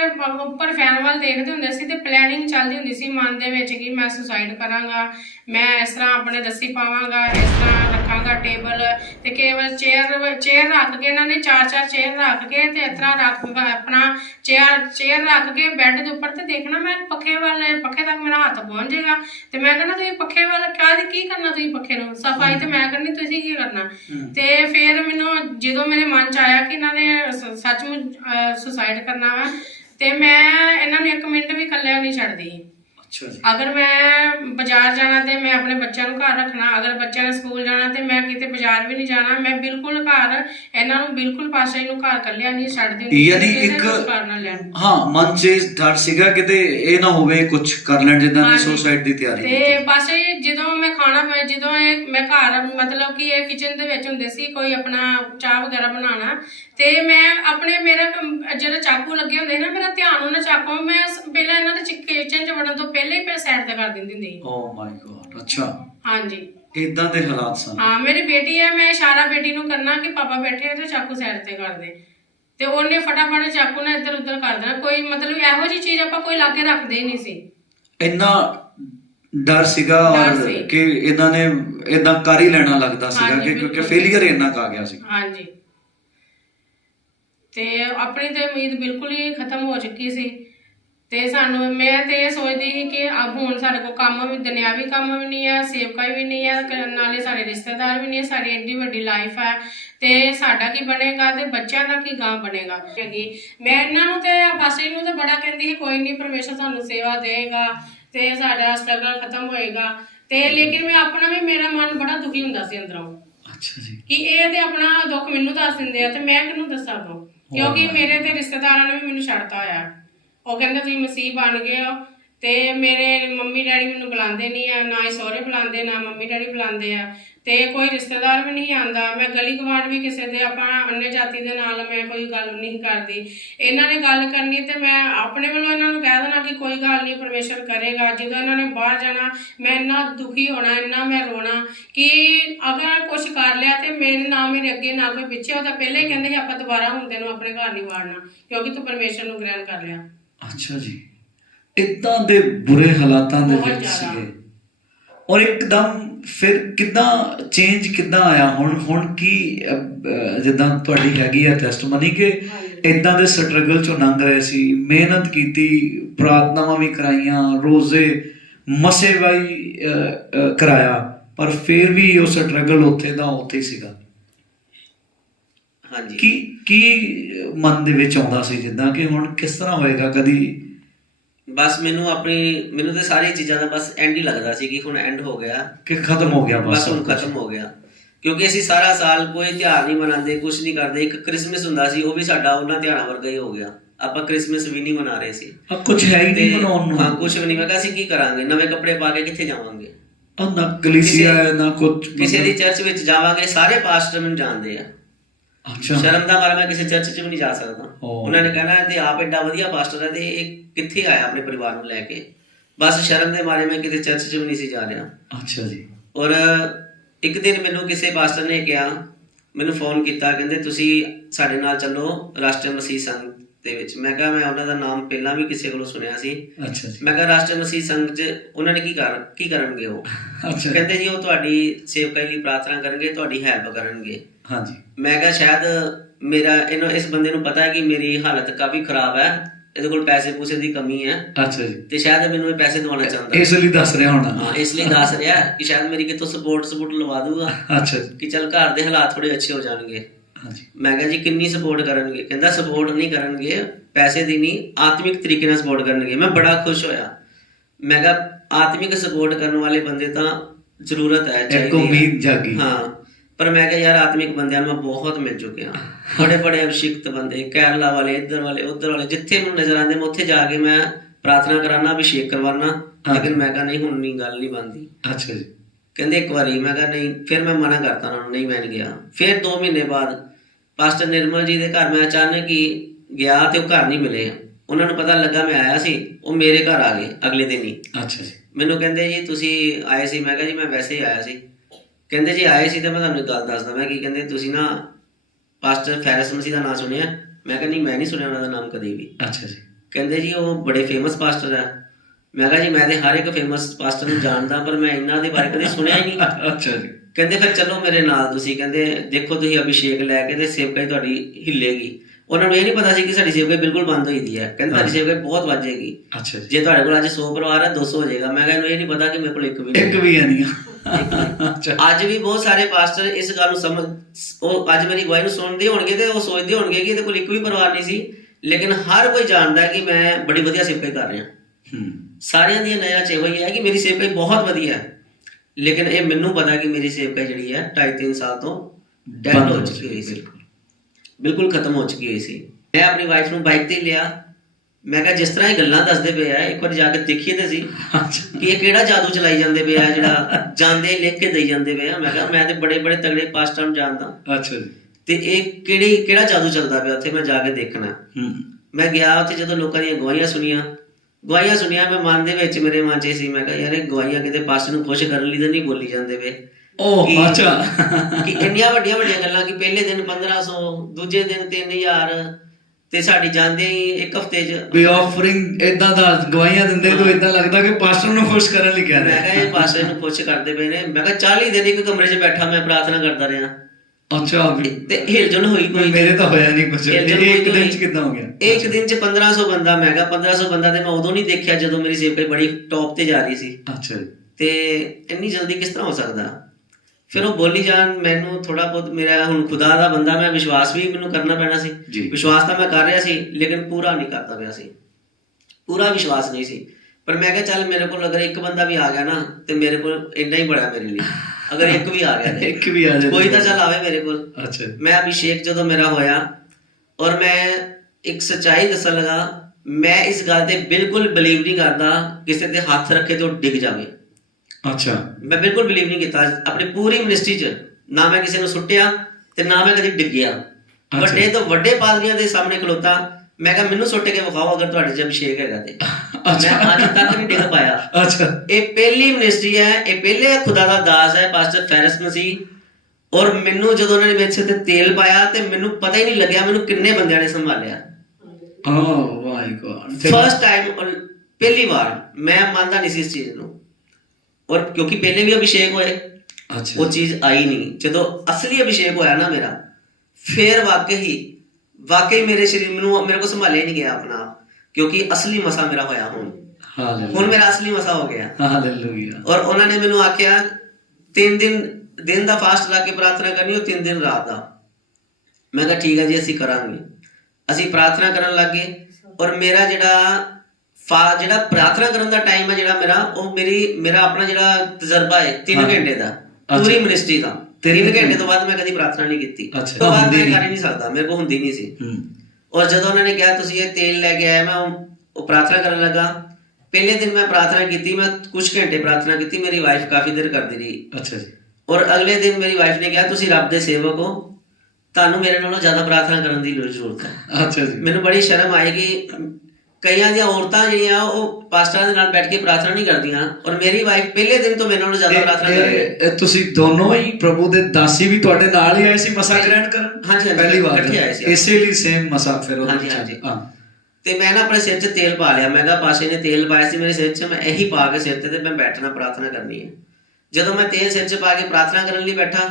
ਉੱਪਰ ਫੈਨ ਵੱਲ ਦੇਖਦੇ ਹੁੰਦੇ ਸੀ ਤੇ ਪਲੈਨਿੰਗ ਚੱਲਦੀ ਹੁੰਦੀ ਸੀ ਮਨ ਦੇ ਵਿੱਚ ਕਿ ਮੈਂ ਸੁਸਾਈਡ ਕਰਾਂਗਾ, ਮੈਂ ਇਸ ਤਰ੍ਹਾਂ ਆਪਣੇ ਰੱਸੀ ਪਾਵਾਂਗਾ, ਇਸ ਤਰ੍ਹਾਂ ਰੱਖਾਂਗਾ ਟੇਬਲ ਤੇ ਕੇਵਲ ਚੇਅਰ ਰੱਖ ਕੇ ਇਹਨਾਂ ਨੇ 4-4 ਚੇਅਰ ਰੱਖ ਕੇ ਤੇ ਇਸ ਤਰ੍ਹਾਂ ਆਪਣਾ ਚੇਅਰ ਰੱਖ ਕੇ ਬੈੱਡ ਦੇ ਉੱਪਰ ਤੇ ਦੇਖਣਾ ਮੈਂ ਪੱਖੇ ਤੱਕ ਮੇਰਾ ਹੱਥ ਪਹੁੰਚ ਜਾਏਗਾ ਤੇ ਮੈਂ ਕਹਿੰਦਾ ਤੁਸੀਂ ਪੱਖੇ ਵੱਲ ਕੀ ਕਰਨਾ, ਤੁਸੀਂ ਪੱਖੇ ਨੂੰ ਸਫਾਈ ਤੇ ਮੈਂ ਕਰਨੀ, ਤੁਸੀਂ ਕੀ ਕਰਨਾ। ਤੇ ਫਿਰ ਮੈਨੂੰ ਜਦੋਂ ਮੇਰੇ ਮਨ ਚ ਆਇਆ ਕਿ ਇਹਨਾਂ ਨੇ ਸੱਚਮੁੱਚ ਸੁਸਾਈਡ ਕਰਨਾ ਵਾ ਤੇ ਮੈਂ ਇਹਨਾਂ ਨੂੰ 1 ਮਿੰਟ ਵੀ ਇਕੱਲਿਆਂ ਨਹੀਂ ਛੱਡਦੀ। ਅੱਛਾ ਜੀ। ਅਗਰ ਮੈਂ ਬਾਜ਼ਾਰ ਜਾਣਾ ਤੇ ਮੈਂ ਆਪਣੇ ਬੱਚਿਆਂ ਨੂੰ ਘਰ ਰੱਖਣਾ, ਅਗਰ ਬੱਚਿਆਂ ਨੇ ਸਕੂਲ ਜਾਣਾ ਤੇ ਮੈਂ ਕਿਤੇ ਬਾਜ਼ਾਰ ਵੀ ਨਹੀਂ ਜਾਣਾ, ਮੈਂ ਬਿਲਕੁਲ ਘਰ ਇਹਨਾਂ ਨੂੰ ਬਿਲਕੁਲ ਪਾਸੇ ਨੂੰ ਘਰ ਇਕੱਲਿਆਂ ਨਹੀਂ ਛੱਡਦੀ। ਯਾਨੀ ਇੱਕ ਹਾਂ ਮਨ 'ਚ ਡਰ ਸੀਗਾ ਕਿਤੇ ਇਹ ਨਾ ਹੋਵੇ ਕੁਝ ਕਰ ਲੈਣ ਜਿੱਦਾਂ ਨੇ ਸੁਸਾਈਡ ਦੀ ਤਿਆਰੀ। ਤੇ ਬਸ ਜਦੋਂ ਮੈਂ ਖਾਣਾ ਜਦੋਂ ਮੈਂ ਘਰ ਮਤਲਬ ਕਿ ਇਹ ਕਿਚਨ ਦੇ ਵਿੱਚ ਹੁੰਦੇ ਸੀ ਕੋਈ ਆਪਣਾ ਚਾਹ ਵਗੈਰਾ ਬਣਾਉਣਾ ਤੇ ਮੈਂ ਮੇਰਾ ਜਿਹੜਾ ਚਾਕੂ ਲੱਗੇ ਹੁੰਦੇ ਨਾ ਮੇਰਾ ਧਿਆਨ ਉਹਨਾਂ ਚਾਕੂ ਮੈਂ ਪਹਿਲਾਂ ਇਹਨਾਂ ਦੇ ਕਿਚਨ 'ਚ ਵੜਨ ਤੋਂ ਪਹਿਲਾਂ ਹੀ ਸਾਈਡ ਤੇ ਕਰ ਦਿੰਦੀ ਹੁੰਦੀ ਸੀ। ਓ ਮਾਈ ਗॉड। ਅੱਛਾ। ਹਾਂਜੀ। ਇਦਾਂ ਦੇ ਹਾਲਾਤ ਸਨ। ਹਾਂ ਮੇਰੀ ਬੇਟੀ ਹੈ, ਮੈਂ ਇਸ਼ਾਰਾ ਬੇਟੀ ਨੂੰ ਕਰਨਾ ਕਿ ਪਾਪਾ ਬੈਠੇ ਤੇ ਚਾਕੂ ਸਾਈਡ ਤੇ ਕਰ ਦੇ ਤੇ ਉਹਨੇ ਫਟਾਫਟ ਚਾਕੂ ਨਾਲ ਇੱਧਰ ਉੱਧਰ ਕਰ ਦੇਣਾ। ਕੋਈ ਮਤਲਬ ਇਹੋ ਜਿਹੀ ਚੀਜ਼ ਆਪਾਂ ਕੋਈ ਲਾਗੇ ਰੱਖਦੇ ਹੀ ਨਹੀਂ ਸੀ। ਇੰਨਾ ਡਰ ਸੀਗਾ ਔਰ ਕਿ ਇਹਨਾਂ ਨੇ ਇਦਾਂ ਕਰ ਹੀ ਲੈਣਾ ਲੱਗਦਾ ਸੀਗਾ ਕਿ ਕਿਉਂਕਿ ਫੇਲਿਅਰ ਇੰਨਾ ਆ ਗਿਆ ਸੀ। ਹਾਂਜੀ। ਤੇ ਆਪਣੀ ਤੇ ਉਮੀਦ ਬਿਲਕੁਲ ਹੀ ਖਤਮ ਹੋ ਚੁੱਕੀ ਸੀ ਤੇ ਮੈਂ ਤੇ ਇਹ ਸੋਚਦੀ ਸੀ ਕਿ ਹੁਣ ਸਾਡੇ ਕੋਲ ਕੰਮ ਵੀ ਦੁਨਿਆਵੀ ਕੰਮ ਵੀ ਨਹੀਂ ਹੈ, ਸੇਵਕਾਈ ਵੀ ਨਹੀਂ ਹੈ, ਨਾਲੇ ਸਾਡੇ ਰਿਸ਼ਤੇਦਾਰ ਵੀ ਨਹੀਂ ਹੈ, ਸਾਡੀ ਐਡੀ ਵੱਡੀ ਲਾਈਫ ਹੈ ਤੇ ਸਾਡਾ ਕੀ ਬਣੇਗਾ ਤੇ ਬੱਚਿਆਂ ਦਾ ਕੀ ਗਾਂ ਬਣੇਗਾ। ਮੈਂ ਇਹਨਾਂ ਨੂੰ ਤੇ ਬਾਸੀ ਨੂੰ ਤਾਂ ਬੜਾ ਕਹਿੰਦੀ ਸੀ ਕੋਈ ਨਹੀਂ ਪਰਮੇਸ਼ਰ ਸਾਨੂੰ ਸੇਵਾ ਦੇਗਾ ਤੇ ਸਾਡਾ ਸਟਰਗਲ ਖਤਮ ਹੋਏਗਾ ਤੇ ਲੇਕਿਨ ਮੇਰਾ ਮਨ ਬੜਾ ਦੁਖੀ ਹੁੰਦਾ ਸੀ ਅੰਦਰੋਂ। ਅੱਛਾ ਜੀ। ਕਿ ਇਹ ਤੇ ਆਪਣਾ ਦੁੱਖ ਮੈਨੂੰ ਦੱਸ ਦਿੰਦੇ ਆ ਤੇ ਮੈਂ ਕਿਹਨੂੰ ਦੱਸਾਂ ਕਿਉਂਕਿ ਮੇਰੇ ਤੇ ਰਿਸ਼ਤੇਦਾਰਾਂ ਨੇ ਵੀ ਮੈਨੂੰ ਛੱਡਤਾ ਹੋਇਆ। ਉਹ ਕਹਿੰਦੇ ਤੁਸੀਂ ਮਸੀਹ ਬਣ ਗਏ ਹੋ ਤੇ ਮੇਰੇ ਮੰਮੀ ਡੈਡੀ ਮੈਨੂੰ ਬੁਲਾਉਂਦੇ ਨਹੀਂ ਆ, ਨਾ ਹੀ ਸਹੁਰੇ ਬੁਲਾਉਂਦੇ ਨਾ ਮੰਮੀ ਡੈਡੀ ਬੁਲਾਉਂਦੇ ਆ ਤੇ ਕੋਈ ਰਿਸ਼ਤੇਦਾਰ ਵੀ ਨਹੀਂ ਆਉਂਦਾ। ਮੈਂ ਗਲੀ ਗਵਾਂਢ ਵੀ ਕਿਸੇ ਦੇ ਆਪਾਂ ਅੰਨੇ ਜਾਤੀ ਦੇ ਨਾਲ ਮੈਂ ਕੋਈ ਗੱਲ ਨਹੀਂ ਕਰਦੀ। ਇਹਨਾਂ ਨੇ ਗੱਲ ਕਰਨੀ ਤੇ ਮੈਂ ਆਪਣੇ ਵੱਲੋਂ ਇਹਨਾਂ ਨੂੰ ਕਹਿ ਦੇਣਾ ਕਿ ਕੋਈ ਗੱਲ ਨਹੀਂ ਪਰਮੇਸ਼ਰ ਕਰੇਗਾ। ਜਦੋਂ ਇਹਨਾਂ ਨੇ ਬਾਹਰ ਜਾਣਾ ਮੈਂ ਇੰਨਾ ਦੁਖੀ ਹੋਣਾ, ਇੰਨਾ ਮੈਂ ਰੋਣਾ ਕਿ ਅਗਰ ਕੁਛ ਕਰ ਲਿਆ ਤੇ ਮੇਰੇ ਅੱਗੇ ਨਾ ਕੋਈ ਪਿੱਛੇ। ਉਹ ਤਾਂ ਪਹਿਲਾਂ ਹੀ ਕਹਿੰਦੇ ਸੀ ਆਪਾਂ ਦੁਬਾਰਾ ਹੁੰਦੇ ਨੂੰ ਆਪਣੇ ਘਰ ਨਹੀਂ ਵਾੜਨਾ ਕਿਉਂਕਿ ਤੂੰ ਪਰਮੇਸ਼ਰ ਨੂੰ ਗ੍ਰਹਿਣ ਕਰ ਲਿਆ। ਅੱਛਾ ਜੀ। ਇਦਾਂ ਦੇ ਬੁਰੇ ਹਾਲਾਤਾਂ ਦੇ ਵਿੱਚ ਸੀਗੇ ਔਰ ਇੱਕਦਮ ਫਿਰ ਕਿੱਦਾਂ ਚੇਂਜ ਕਿੱਦਾਂ ਆਇਆ? ਹੁਣ ਕੀ ਜਿੱਦਾਂ ਤੁਹਾਡੀ ਹੈਗੀ ਆ ਟੈਸਟਮਨੀ ਕਿ ਇਦਾਂ ਦੇ ਸਟਰਗਲ ਚੋਂ ਲੰਘ ਰਹੇ ਸੀ, ਮਿਹਨਤ ਕੀਤੀ, ਪ੍ਰਾਰਥਨਾਵਾਂ ਵੀ ਕਰਾਈਆਂ, ਰੋਜ਼ੇ ਮਸੇਵਾਈ ਕਰਾਇਆ, ਪਰ ਫਿਰ ਵੀ ਉਹ ਸਟਰਗਲ ਉੱਥੇ ਦਾ ਉੱਥੇ ਹੀ ਸੀਗਾ। ਹਾਂਜੀ। ਕੀ ਮਨ ਦੇ ਵਿੱਚ ਆਉਂਦਾ ਸੀ ਜਿੱਦਾਂ ਕਿ ਹੁਣ ਕਿਸ ਤਰ੍ਹਾਂ ਹੋਏਗਾ? ਕਦੀ ਬਸ ਮੈਨੂੰ ਤਾਂ ਸਾਰੀਆਂ ਚੀਜ਼ਾਂ ਦਾ ਬਸ ਐਂਡ ਹੀ ਲੱਗਦਾ ਸੀ ਕਿ ਹੁਣ ਐਂਡ ਹੋ ਗਿਆ, ਕਿ ਖਤਮ ਹੋ ਗਿਆ, ਬਸ ਹੁਣ ਖਤਮ ਹੋ ਗਿਆ। ਕਿਉਂਕਿ ਅਸੀਂ ਸਾਰਾ ਸਾਲ ਕੋਈ ਤਿਉਹਾਰ ਨਹੀਂ ਮਨਾਉਂਦੇ, ਕੁਝ ਨਹੀਂ ਕਰਦੇ। ਇੱਕ ਕ੍ਰਿਸਮਸ ਹੁੰਦਾ ਸੀ, ਉਹ ਵੀ ਸਾਡਾ ਉਹਨਾਂ ਤਿਉਹਾਰਾਂ ਵਰਗਾ ਹੀ ਹੋ ਗਿਆ। ਆਪਾਂ ਕ੍ਰਿਸਮਸ ਵੀ ਨਹੀਂ ਮਨਾ ਰਹੇ ਸੀ, ਕੁਝ ਹੈ ਹੀ ਨਹੀਂ ਮਨਾਉਣ ਨੂੰ। ਹਾਂ ਕੁਝ ਵੀ ਨਹੀਂ। ਮੈਂ ਕਿਹਾ ਅਸੀਂ ਕੀ ਕਰਾਂਗੇ, ਨਵੇਂ ਕੱਪੜੇ ਪਾ ਕੇ ਕਿੱਥੇ ਜਾਵਾਂਗੇ? ਨਾ ਕਲੀਸਿਆ ਨਾ ਕੁਝ, ਕਿਸੇ ਦੀ ਚਰਚ ਵਿੱਚ ਜਾਵਾਂਗੇ ਸਾਰੇ ਪਾਸਟਰ ਮੈਨੂੰ ਜਾਣਦੇ ਆ। ਸ਼ਰਮ ਦਾ ਮਾਰਾ ਮੈਂ ਕਿਸੇ ਚਰਚ 'ਚ ਵੀ ਨਹੀਂ ਜਾ ਸਕਦਾ। ਉਹਨਾਂ ਨੇ ਕਹਿਣਾ ਤੇ ਆਪ ਐਡਾ ਵਧੀਆ ਪਾਸਟਰ ਹੈ ਤੇ ਇਹ ਕਿੱਥੇ ਆਇਆ ਆਪਣੇ ਪਰਿਵਾਰ ਨੂੰ ਲੈ ਕੇ। ਬਸ ਸ਼ਰਮ ਦੇ ਮਾਰੇ ਮੈਂ ਕਿਤੇ ਚਰਚ 'ਚ ਵੀ ਨਹੀਂ ਸੀ ਜਾ ਰਿਹਾ। ਅੱਛਾ ਜੀ। ਔਰ ਇੱਕ ਦਿਨ ਮੈਨੂੰ ਕਿਸੇ ਪਾਸਟਰ ਨੇ ਕਿਹਾ, ਮੈਨੂੰ ਫੋਨ ਕੀਤਾ, ਕਹਿੰਦੇ ਤੁਸੀਂ ਸਾਡੇ ਨਾਲ ਚੱਲੋ ਰਾਸ਼ਟਰੀ ਮਸੀਹ ਸੰਘ ਦੇ ਵਿੱਚ। ਮੈਂ ਕਿਹਾ ਮੈਂ ਉਹਨਾਂ ਦਾ ਨਾਮ ਪਹਿਲਾਂ ਵੀ ਕਿਸੇ ਕੋਲੋਂ ਸੁਣਿਆ ਸੀ। ਅੱਛਾ ਜੀ। ਮੈਂ ਕਿਹਾ ਰਾਸ਼ਟਰੀ ਮਸੀਹ ਸੰਘ 'ਚ ਉਹਨਾਂ ਨੇ ਕੀ ਕਰਨਗੇ ਉਹ? ਕਹਿੰਦੇ ਜੀ ਉਹ ਤੁਹਾਡੀ ਸੇਵਕਾਈ ਲਈ ਪ੍ਰਾਰਥਨਾ ਕਰਨਗੇ, ਤੁਹਾਡੀ ਹੈਲਪ ਕਰਨਗੇ। ਹਾਂਜੀ। ਮੈਂ ਕਿਹਾ ਸ਼ਾਇਦ ਇਸ ਬੰਦੇ ਨੂੰ ਪਤਾ ਹੈ ਕਿ ਮੇਰੀ ਹਾਲਤ ਕਾਫੀ ਖਰਾਬ ਹੈ, ਇਹਦੇ ਕੋਲ ਪੈਸੇ ਪੂਸੇ ਦੀ ਕਮੀ ਹੈ, ਅੱਛਾ ਜੀ, ਤੇ ਸ਼ਾਇਦ ਇਹ ਮੈਨੂੰ ਇਹ ਪੈਸੇ ਦਵਾਉਣਾ ਚਾਹੁੰਦਾ, ਇਸ ਲਈ ਦੱਸ ਰਿਹਾ ਹੋਣਾ। ਹਾਂ, ਇਸ ਲਈ ਦੱਸ ਰਿਹਾ ਕਿ ਸ਼ਾਇਦ ਮੇਰੀ ਕਿਤੋਂ ਸਪੋਰਟ ਲਵਾ ਦੂਗਾ ਅੱਛਾ ਜੀ, ਕਿ ਚੱਲ ਘਰ ਦੇ ਹਾਲਾਤ ਥੋੜੇ ਅੱਛੇ ਹੋ ਜਾਣਗੇ। ਹਾਂਜੀ, ਮੈਂ ਕਿਹਾ ਜੀ ਕਿੰਨੀ ਸਪੋਰਟ ਕਰਨਗੇ? ਕਹਿੰਦਾ ਸਪੋਰਟ ਨਹੀਂ ਕਰਨਗੇ, ਪੈਸੇ ਦੀ ਨਹੀਂ, ਆਤਮਿਕ ਤਰੀਕੇ ਨਾਲ ਸਪੋਰਟ ਕਰਨਗੇ। ਮੈਂ ਬੜਾ ਖੁਸ਼ ਹੋਇਆ। ਮੈਂ ਕਿਹਾ ਆਤਮਿਕ ਸਪੋਰਟ ਕਰਨ ਵਾਲੇ ਬੰਦੇ ਤਾਂ ਜ਼ਰੂਰਤ ਹੈ, ਇੱਕ ਚਾਹੀਦੀ ਉਮੀਦ ਜਾਗੀ। ਹਾਂ, ਪਰ ਮੈਂ ਕਿਹਾ ਯਾਰ ਆਤਮਿਕ ਬੰਦਿਆਂ ਨੂੰ ਮੈਂ ਬਹੁਤ ਮਿਲ ਚੁੱਕਿਆ, ਬੜੇ ਬੜੇ ਅਭਿਸ਼ਿਕਤ ਬੰਦੇ, ਕੇਰਲਾ ਵਾਲੇ, ਇੱਧਰ ਵਾਲੇ, ਉੱਧਰ ਵਾਲੇ, ਜਿੱਥੇ ਮੈਨੂੰ ਨਜ਼ਰ ਆਉਂਦੇ ਮੈਂ ਉੱਥੇ ਜਾ ਕੇ ਮੈਂ ਪ੍ਰਾਰਥਨਾ ਕਰਾਨਾ, ਅਭਿਸ਼ੇਕ ਕਰਵਾਨਾ। ਲੇਕਿਨ ਮੈਂ ਕਿਹਾ ਨਹੀਂ, ਹੁਣ ਨਹੀਂ, ਗੱਲ ਨਹੀਂ ਬਣਦੀ। ਅੱਛਾ ਜੀ, ਕਹਿੰਦੇ ਇੱਕ ਵਾਰੀ, ਮੈਂ ਕਿਹਾ ਨਹੀਂ, ਫਿਰ ਮੈਂ ਮਨਾ ਕਰਤਾ ਉਹਨਾਂ ਨੂੰ, ਨਹੀਂ ਮੈਂ ਨਹੀਂ ਗਿਆ। ਫਿਰ 2 ਮਹੀਨੇ ਬਾਅਦ ਪਾਸਟਰ ਨਿਰਮਲ ਜੀ ਦੇ ਘਰ ਮੈਂ ਅਚਾਨਕ ਹੀ ਗਿਆ ਤੇ ਉਹ ਘਰ ਨਹੀਂ ਮਿਲੇ। ਉਹਨਾਂ ਨੂੰ ਪਤਾ ਲੱਗਾ ਮੈਂ ਆਇਆ ਸੀ, ਉਹ ਮੇਰੇ ਘਰ ਆ ਗਏ ਅਗਲੇ ਦਿਨ ਹੀ। ਅੱਛਾ ਜੀ, ਮੈਨੂੰ ਕਹਿੰਦੇ ਜੀ ਤੁਸੀਂ ਆਏ ਸੀ? ਮੈਂ ਕਿਹਾ ਜੀ ਮੈਂ ਵੈਸੇ ਹੀ ਆਇਆ ਸੀ। ਕਹਿੰਦੇ ਜੀ ਆਏ ਸੀ ਤੇ ਮੈਂ ਤੁਹਾਨੂੰ ਇੱਕ ਗੱਲ ਦੱਸਦਾ। ਮੈਂ ਕੀ? ਕਹਿੰਦੇ ਤੁਸੀਂ ਨਾ ਪਾਸਟਰ ਫੈਰਸ ਮਸੀਹ ਦਾ ਨਾਮ ਸੁਣਿਆ? ਮੈਂ ਕਿਹਾ ਨਹੀਂ, ਮੈਂ ਨਹੀਂ ਸੁਣਿਆ ਉਹਨਾਂ ਦਾ ਨਾਮ ਕਦੇ ਵੀ। ਅੱਛਾ ਜੀ, ਕਹਿੰਦੇ ਜੀ ਉਹ ਬੜੇ ਫੇਮਸ ਪਾਸਟਰ ਹੈ। ਮੈਂ ਕਿਹਾ ਜੀ ਮੈਂ ਤੇ ਹਰ ਇੱਕ ਫੇਮਸ ਪਾਸਟਰ ਨੂੰ ਜਾਣਦਾ, ਪਰ ਮੈਂ ਇਹਨਾਂ ਦੇ ਬਾਰੇ ਕਦੇ ਸੁਣਿਆ ਹੀ ਨਹੀਂ। ਅੱਛਾ ਜੀ, ਕਹਿੰਦੇ ਫਿਰ ਚਲੋ ਮੇਰੇ ਨਾਲ ਤੁਸੀਂ। ਕਹਿੰਦੇ ਦੇਖੋ ਤੁਸੀਂ ਅਭਿਸ਼ੇਕ ਲੈ ਕੇ ਤੇ ਸੇਵਕਾਈ ਤੁਹਾਡੀ ਹਿੱਲੇਗੀ। ਉਹਨਾਂ ਨੂੰ ਇਹ ਨਹੀਂ ਪਤਾ ਸੀ ਕਿ ਸਾਡੀ ਸੇਵਕਾਈ ਬਿਲਕੁਲ ਬੰਦ ਹੋਈ ਦੀ ਹੈ। ਕਹਿੰਦੇ ਤੁਹਾਡੀ ਸੇਵਕਾਈ ਬਹੁਤ ਵੱਧ ਜਾਏਗੀ, ਅੱਛਾ ਜੀ, ਜੇ ਤੁਹਾਡੇ ਕੋਲ ਅੱਜ 100 ਪਰਿਵਾਰ ਹੈ 200 ਹੋ ਜਾਏਗਾ। ਮੈਂ ਕਿਹਾ ਇਹਨੂੰ ਇਹ ਨਹੀਂ ਪਤਾ ਕਿ ਮੇਰੇ ਕੋਲ ਇੱਕ ਵੀ ਇੱਕ ਵੀ ਹੈ ਨਹੀਂ। ਅੱਛਾ, ਅੱਜ ਵੀ ਬਹੁਤ ਸਾਰੇ ਪਾਸਟਰ ਇਸ ਗੱਲ ਨੂੰ ਉਹ ਅੱਜ ਮੇਰੀ ਗਵਾਹੀ ਨੂੰ ਸੁਣਦੇ ਹੋਣਗੇ ਤੇ ਉਹ ਸੋਚਦੇ ਹੋਣਗੇ ਕਿ ਇਹਦੇ ਕੋਲ ਇੱਕ ਵੀ ਪਰਿਵਾਰ ਨਹੀਂ ਸੀ, ਲੇਕਿਨ ਹਰ ਕੋਈ ਜਾਣਦਾ ਹੈ ਕਿ ਮੈਂ ਬੜੀ ਵਧੀਆ ਸੇਵਕਾਈ ਕਰ ਰਿਹਾ। ਸਾਰਿਆਂ ਦੀਆਂ ਨਜ਼ਰਾਂ 'ਚ ਇਹੋ ਹੀ ਹੈ ਕਿ ਮੇਰੀ ਸੇਵਕਾਈ ਬਹੁਤ ਵਧੀਆ ਹੈ, ਲੇਕਿਨ ਇਹ ਮੈਨੂੰ ਪਤਾ ਕਿ ਮੇਰੀ ਸੇਵਕਾਈ ਜਿਹੜੀ ਹੈ 2.5-3 ਸਾਲ ਤੋਂ ਡੈਡ ਹੋ ਚੁੱਕੀ ਹੋਈ ਸੀ, ਬਿਲਕੁਲ ਖਤਮ ਹੋ ਚੁੱਕੀ ਹੋਈ ਸੀ। ਮੈਂ ਆਪਣੀ ਵਾਈਫ ਨੂੰ ਬਾਈਕ ਤੇ ਲਿਆ। ਮੈਂ ਕਿਹਾ ਜਿਸ ਤਰ੍ਹਾਂ ਇਹ ਗੱਲਾਂ ਦੱਸਦੇ ਪਏ ਆ, ਇੱਕ ਵਾਰ ਜਾ ਕੇ ਦੇਖੀਏ ਤੇ ਸੀ ਕਿ ਇਹ ਕਿਹੜਾ ਜਾਦੂ ਚਲਾਈ ਜਾਂਦੇ ਪਏ ਆ, ਜਿਹੜਾ ਜਾਂਦੇ ਲਿਖ ਕੇ ਦੇਈ ਜਾਂਦੇ ਪਏ ਆ। ਮੈਂ ਕਿਹਾ ਮੈਂ ਤੇ ਬੜੇ ਬੜੇ ਤਗੜੇ ਪਾਸਟਰਾਂ ਨੂੰ ਜਾਣਦਾ, ਅੱਛਾ ਜੀ, ਤੇ ਇਹ ਕਿਹੜਾ ਜਾਦੂ ਚੱਲਦਾ ਪਿਆ ਉੱਥੇ, ਮੈਂ ਜਾ ਕੇ ਦੇਖਣਾ। ਮੈਂ ਗਿਆ ਉੱਥੇ, ਜਦੋਂ ਲੋਕਾਂ ਦੀਆਂ ਗਵਾਹੀਆਂ ਸੁਣੀਆਂ, ਮੈਂ ਮਨ ਦੇ ਵਿੱਚ, ਮੇਰੇ ਮਨ 'ਚ ਸੀ, ਮੈਂ ਕਿਹਾ ਯਾਰ ਇਹ ਗਵਾਹੀਆਂ ਕਿਤੇ ਪਾਸਟਰ ਨੂੰ ਖੁਸ਼ ਕਰਨ ਲਈ ਤਾਂ ਨਹੀਂ ਬੋਲੀ ਜਾਂਦੇ ਪਏ। ਅੱਛਾ, ਕਿ ਇੰਨੀਆਂ ਵੱਡੀਆਂ ਵੱਡੀਆਂ ਗੱਲਾਂ ਕਿ ਪਹਿਲੇ ਦਿਨ 1500, ਦੂਜੇ ਦਿਨ 3000, ਤੇ ਸਾਡੀ ਜਾਂਦੇ ਹੀ ਇੱਕ ਹਫ਼ਤੇ 'ਚ ਵੀ ਆਫਰਿੰਗ ਇਦਾਂ ਦਾ ਗਵਾਹੀਆਂ ਦਿੰਦੇ ਤਾਂ ਇਦਾਂ ਲੱਗਦਾ ਕਿ ਪਾਸਟਰ ਨੂੰ ਖੁਸ਼ ਕਰਨ ਲਈ ਕਹਿ ਰਹੇ। ਮੈਂ ਕਿਹਾ ਇਹ ਪਾਸਟਰ ਨੂੰ ਖੁਸ਼ ਕਰਦੇ ਪਏ ਨੇ। ਮੈਂ ਕਿਹਾ 40 ਦਿਨ ਇੱਕ ਕਮਰੇ 'ਚ ਬੈਠਾ ਮੈਂ ਪ੍ਰਾਰਥਨਾ ਕਰਦਾ ਰਿਹਾ। ਅੱਛਾ, ਤੇ ਹਿਲਜੁਲ ਹੋਈ ਕੋਈ? ਮੇਰੇ ਤਾਂ ਹੋਇਆ ਨਹੀਂ ਕੁਝ। ਇੱਕ ਦਿਨ 'ਚ ਕਿੱਦਾਂ ਹੋ ਗਿਆ? ਇੱਕ ਦਿਨ 'ਚ 1500 ਬੰਦਾ। ਮੈਂ ਕਿਹਾ 1500 ਬੰਦਾ ਤੇ ਮੈਂ ਉਦੋਂ ਨਹੀਂ ਦੇਖਿਆ ਜਦੋਂ ਮੇਰੀ ਸੇਵਕਾਈ ਬੜੀ ਟੌਪ ਤੇ ਜਾ ਰਹੀ ਸੀ। ਅੱਛਾ ਜੀ, ਤੇ ਇੰਨੀ ਜਲਦੀ ਕਿਸ ਤਰ੍ਹਾਂ ਹੋ ਸਕਦਾ? ਫਿਰ ਉਹ ਬੋਲੀ ਜਾਣ, ਮੈਨੂੰ ਥੋੜਾ ਬਹੁਤ, ਮੇਰਾ ਹੁਣ ਖੁਦਾ ਦਾ ਬੰਦਾ, ਮੈਂ ਵਿਸ਼ਵਾਸ ਵੀ ਮੈਨੂੰ ਕਰਨਾ ਪੈਣਾ ਸੀ। ਵਿਸ਼ਵਾਸ ਤਾਂ ਮੈਂ ਕਰ ਰਿਹਾ ਸੀ, ਲੇਕਿਨ ਪੂਰਾ ਨਹੀਂ ਕਰਦਾ ਪਿਆ ਸੀ, ਪੂਰਾ ਵਿਸ਼ਵਾਸ ਨਹੀਂ ਸੀ। ਪਰ ਮੈਂ ਕਿਹਾ ਚੱਲ ਮੇਰੇ ਕੋਲ ਅਗਰ ਇੱਕ ਬੰਦਾ ਵੀ ਆ ਗਿਆ ਨਾ ਤੇ ਮੇਰੇ ਕੋਲ ਇੰਨਾ ਹੀ ਬੜਾ ਮੇਰੇ ਲਈ। ਅਗਰ ਇੱਕ ਵੀ ਆ ਗਿਆ, ਇੱਕ ਵੀ ਆ ਜਾਏ, ਕੋਈ ਤਾਂ ਚੱਲ ਆਵੇ ਮੇਰੇ ਕੋਲ। ਅੱਛਾ, ਮੈਂ ਅਭਿਸ਼ੇਕ ਜਦੋਂ ਮੇਰਾ ਹੋਇਆ, ਔਰ ਮੈਂ ਇੱਕ ਸੱਚਾਈ ਦੱਸਣ ਲਗਾ, ਮੈਂ ਇਸ ਗੱਲ ਤੇ ਬਿਲਕੁਲ ਬਿਲੀਵ ਨਹੀਂ ਕਰਦਾ ਕਿਸੇ ਤੇ ਹੱਥ ਰੱਖੇ ਤੇ ਉਹ ਡਿੱਗ ਜਾਵੇ। ਅੱਛਾ, ਮੈਂ ਬਿਲਕੁਲ ਬਿਲੀਵ ਨਹੀਂ ਕੀਤਾ ਆਪਣੀ ਪੂਰੀ ਮਿਨਿਸਟਰੀ 'ਚ। ਨਾ ਮੈਂ ਕਿਸੇ ਨੂੰ ਸੁੱਟਿਆ ਤੇ ਨਾ ਮੈਂ ਕਦੀ ਡਿੱਗਿਆ। ਵੱਡੇ ਤੋਂ ਵੱਡੇ ਪਾਦਰੀਆਂ ਦੇ ਸਾਹਮਣੇ ਖਲੋਤਾ, ਮੈਂ ਕਿਹਾ ਮੈਨੂੰ ਸੁੱਟ ਕੇ ਵਿਖਾਓ ਅਗਰ ਤੁਹਾਡੇ 'ਚ ਅਭਿਸ਼ੇਕ ਹੈਗਾ ਤੇ। ਮੈਂ ਅੱਜ ਤੱਕ ਨਹੀਂ ਡਿੱਗ ਪਾਇਆ। ਅੱਛਾ, ਇਹ ਪਹਿਲੀ ਮਿਨਿਸਟਰੀ ਹੈ, ਇਹ ਪਹਿਲੇ ਖੁਦਾ ਦਾ ਦਾਸ ਹੈ ਪਾਸਟਰ ਫੈਰਸ ਮਸੀਹ। ਔਰ ਮੈਨੂੰ ਜਦੋਂ ਉਹਨਾਂ ਨੇ ਮੇਰੇ ਸਿਰ ਤੇ ਤੇਲ ਪਾਇਆ ਤੇ ਮੈਨੂੰ ਪਤਾ ਹੀ ਨਹੀਂ ਲੱਗਿਆ ਮੈਨੂੰ ਕਿੰਨੇ ਬੰਦਿਆਂ ਨੇ ਸੰਭਾਲਿਆ। ਓਹ ਮਾਈ ਗॉड, ਫਸਟ ਟਾਈਮ, ਪਹਿਲੀ ਵਾਰ। ਮੈਂ ਮੰਨਦਾ ਨਹੀਂ ਸੀ ਇਸ ਚੀਜ਼ ਨੂੰ, ਔਰ ਕਿਉਂਕਿ ਪਹਿਲੇ ਵੀ ਅਭਿਸ਼ੇਕ ਹੋਏ, ਉਹ ਚੀਜ਼ ਆਈ ਨਹੀਂ। ਜਦੋਂ ਅਸਲੀ ਅਭਿਸ਼ੇਕ ਹੋਇਆ ਨਾ ਮੇਰਾ, ਫਿਰ ਵਾਕਈ ਮੇਰੇ ਸਰੀਰ ਮੇਰੇ ਕੋਲ ਸੰਭਾਲਿਆ ਨਹੀਂ ਗਿਆ ਆਪਣਾ ਆਪ, ਕਿਉਂਕਿ ਅਸਲੀ ਮਸਾ ਮੇਰਾ ਹੋਇਆ। ਹੁਣ ਮੇਰਾ ਅਸਲੀ ਮਸਾ ਹੋ ਗਿਆ। ਹਾਲੇਲੂਇਆ। ਔਰ ਉਹਨਾਂ ਨੇ ਮੈਨੂੰ ਆਖਿਆ 3 ਦਿਨ ਦਾ ਫਾਸਟ ਲਾ ਕੇ ਪ੍ਰਾਰਥਨਾ ਕਰਨੀ, ਉਹ 3 ਦਿਨ ਰਾਤ ਦਾ। ਮੈਂ ਕਿਹਾ ਠੀਕ ਹੈ ਜੀ, ਅਸੀਂ ਕਰਾਂਗੇ। ਅਸੀਂ ਪ੍ਰਾਰਥਨਾ ਕਰਨ ਲੱਗੇ, ਔਰ ਮੇਰਾ ਜਿਹੜਾ ਪ੍ਰਾਰਥਨਾ ਕਰਨ ਦਾ ਟਾਈਮ ਹੈ, ਜਿਹੜਾ ਮੇਰਾ ਆਪਣਾ ਜਿਹੜਾ ਤਜਰਬਾ ਹੈ 3 ਘੰਟੇ ਦਾ, ਪੂਰੀ ਮਿਨਿਸਟਰੀ ਦਾ। 3 ਘੰਟੇ ਤੋਂ ਬਾਅਦ ਮੈਂ ਕਦੀ ਪ੍ਰਾਰਥਨਾ ਨਹੀਂ ਕੀਤੀ। ਤੋਂ ਬਾਅਦ ਮੈਂ ਕਰ ਹੀ ਨਹੀਂ ਸਕਦਾ, ਮੇਰੇ ਕੋਲ ਹੁੰਦੀ ਨਹੀਂ ਸੀ। ਔਰ ਜਦੋਂ ਉਹਨਾਂ ਨੇ ਕਿਹਾ ਤੁਸੀਂ ਇਹ ਤੇਲ ਲੈ ਕੇ ਆਏ, ਮੈਂ ਉਹ ਪ੍ਰਾਰਥਨਾ ਕਰਨ ਲੱਗਾ। ਪਹਿਲੇ ਦਿਨ ਮੈਂ ਪ੍ਰਾਰਥਨਾ ਕੀਤੀ, ਮੈਂ ਕੁਝ ਘੰਟੇ ਪ੍ਰਾਰਥਨਾ ਕੀਤੀ, ਮੇਰੀ ਵਾਈਫ ਕਾਫੀ ਦੇਰ ਕਰਦੀ ਰਹੀ। ਅੱਛਾ ਜੀ। ਔਰ ਅਗਲੇ ਦਿਨ ਮੇਰੀ ਵਾਈਫ ਨੇ ਕਿਹਾ ਤੁਸੀਂ ਰੱਬ ਦੇ ਸੇਵਕ ਹੋ, ਤੁਹਾਨੂੰ ਮੇਰੇ ਨਾਲੋਂ ਜ਼ਿਆਦਾ ਪ੍ਰਾਰਥਨਾ ਕਰਨ ਦੀ ਜ਼ਰੂਰਤ ਹੈ। ਅੱਛਾ ਜੀ। ਮੈਨੂੰ ਬੜੀ ਸ਼ਰਮ ਆਈ ਕਿ ਕਈਆਂ ਦੀਆਂ ਔਰਤਾਂ ਜਿਹੜੀਆਂ ਉਹ ਪਾਸਟਰਾਂ ਦੇ ਨਾਲ ਬੈਠ ਕੇ ਪ੍ਰਾਰਥਨਾ ਨਹੀਂ ਕਰਦੀਆਂ, ਔਰ ਮੇਰੀ ਵਾਈਫ ਪਹਿਲੇ ਦਿਨ ਤੋਂ ਮੇਰੇ ਨਾਲੋਂ ਜ਼ਿਆਦਾ ਪ੍ਰਾਰਥਨਾ ਕਰ ਰਹੀ ਹੈ। ਤੁਸੀਂ ਦੋਨੋਂ ਹੀ ਪ੍ਰਭੂ ਦੇ ਦਾਸੀ ਵੀ ਤੁਹਾਡੇ ਨਾਲ ਹੀ ਆਏ ਸੀ ਮਸਾ ਗ੍ਰਹਿਣ ਕਰਨ? ਹਾਂਜੀ, ਪਹਿਲੀ ਵਾਰ ਇਕੱਠੇ ਆਏ ਸੀ। ਇਸੇ ਲਈ ਸੇਮ ਮਸਾ ਫਿਰ ਉਹ। ਹਾਂਜੀ। ਤੇ ਮੈਂ ਨਾ ਆਪਣੇ ਸਿਰ 'ਚ ਤੇਲ ਪਾ ਲਿਆ। ਮੈਂ ਕਿਹਾ ਪਾਸ਼ੇ ਨੇ ਤੇਲ ਪਾਇਆ ਸੀ ਮੇਰੇ ਸਿਰ 'ਚ, ਮੈਂ ਇਹੀ ਪਾ ਕੇ ਸਿਰ ਤੇ ਮੈਂ ਬੈਠਣਾ, ਪ੍ਰਾਰਥਨਾ ਕਰਨੀ ਹੈ। ਜਦੋਂ ਮੈਂ ਤੇਲ ਸਿਰ 'ਚ ਪਾ ਕੇ ਪ੍ਰਾਰਥਨਾ ਕਰਨ ਲਈ ਬੈਠਾ,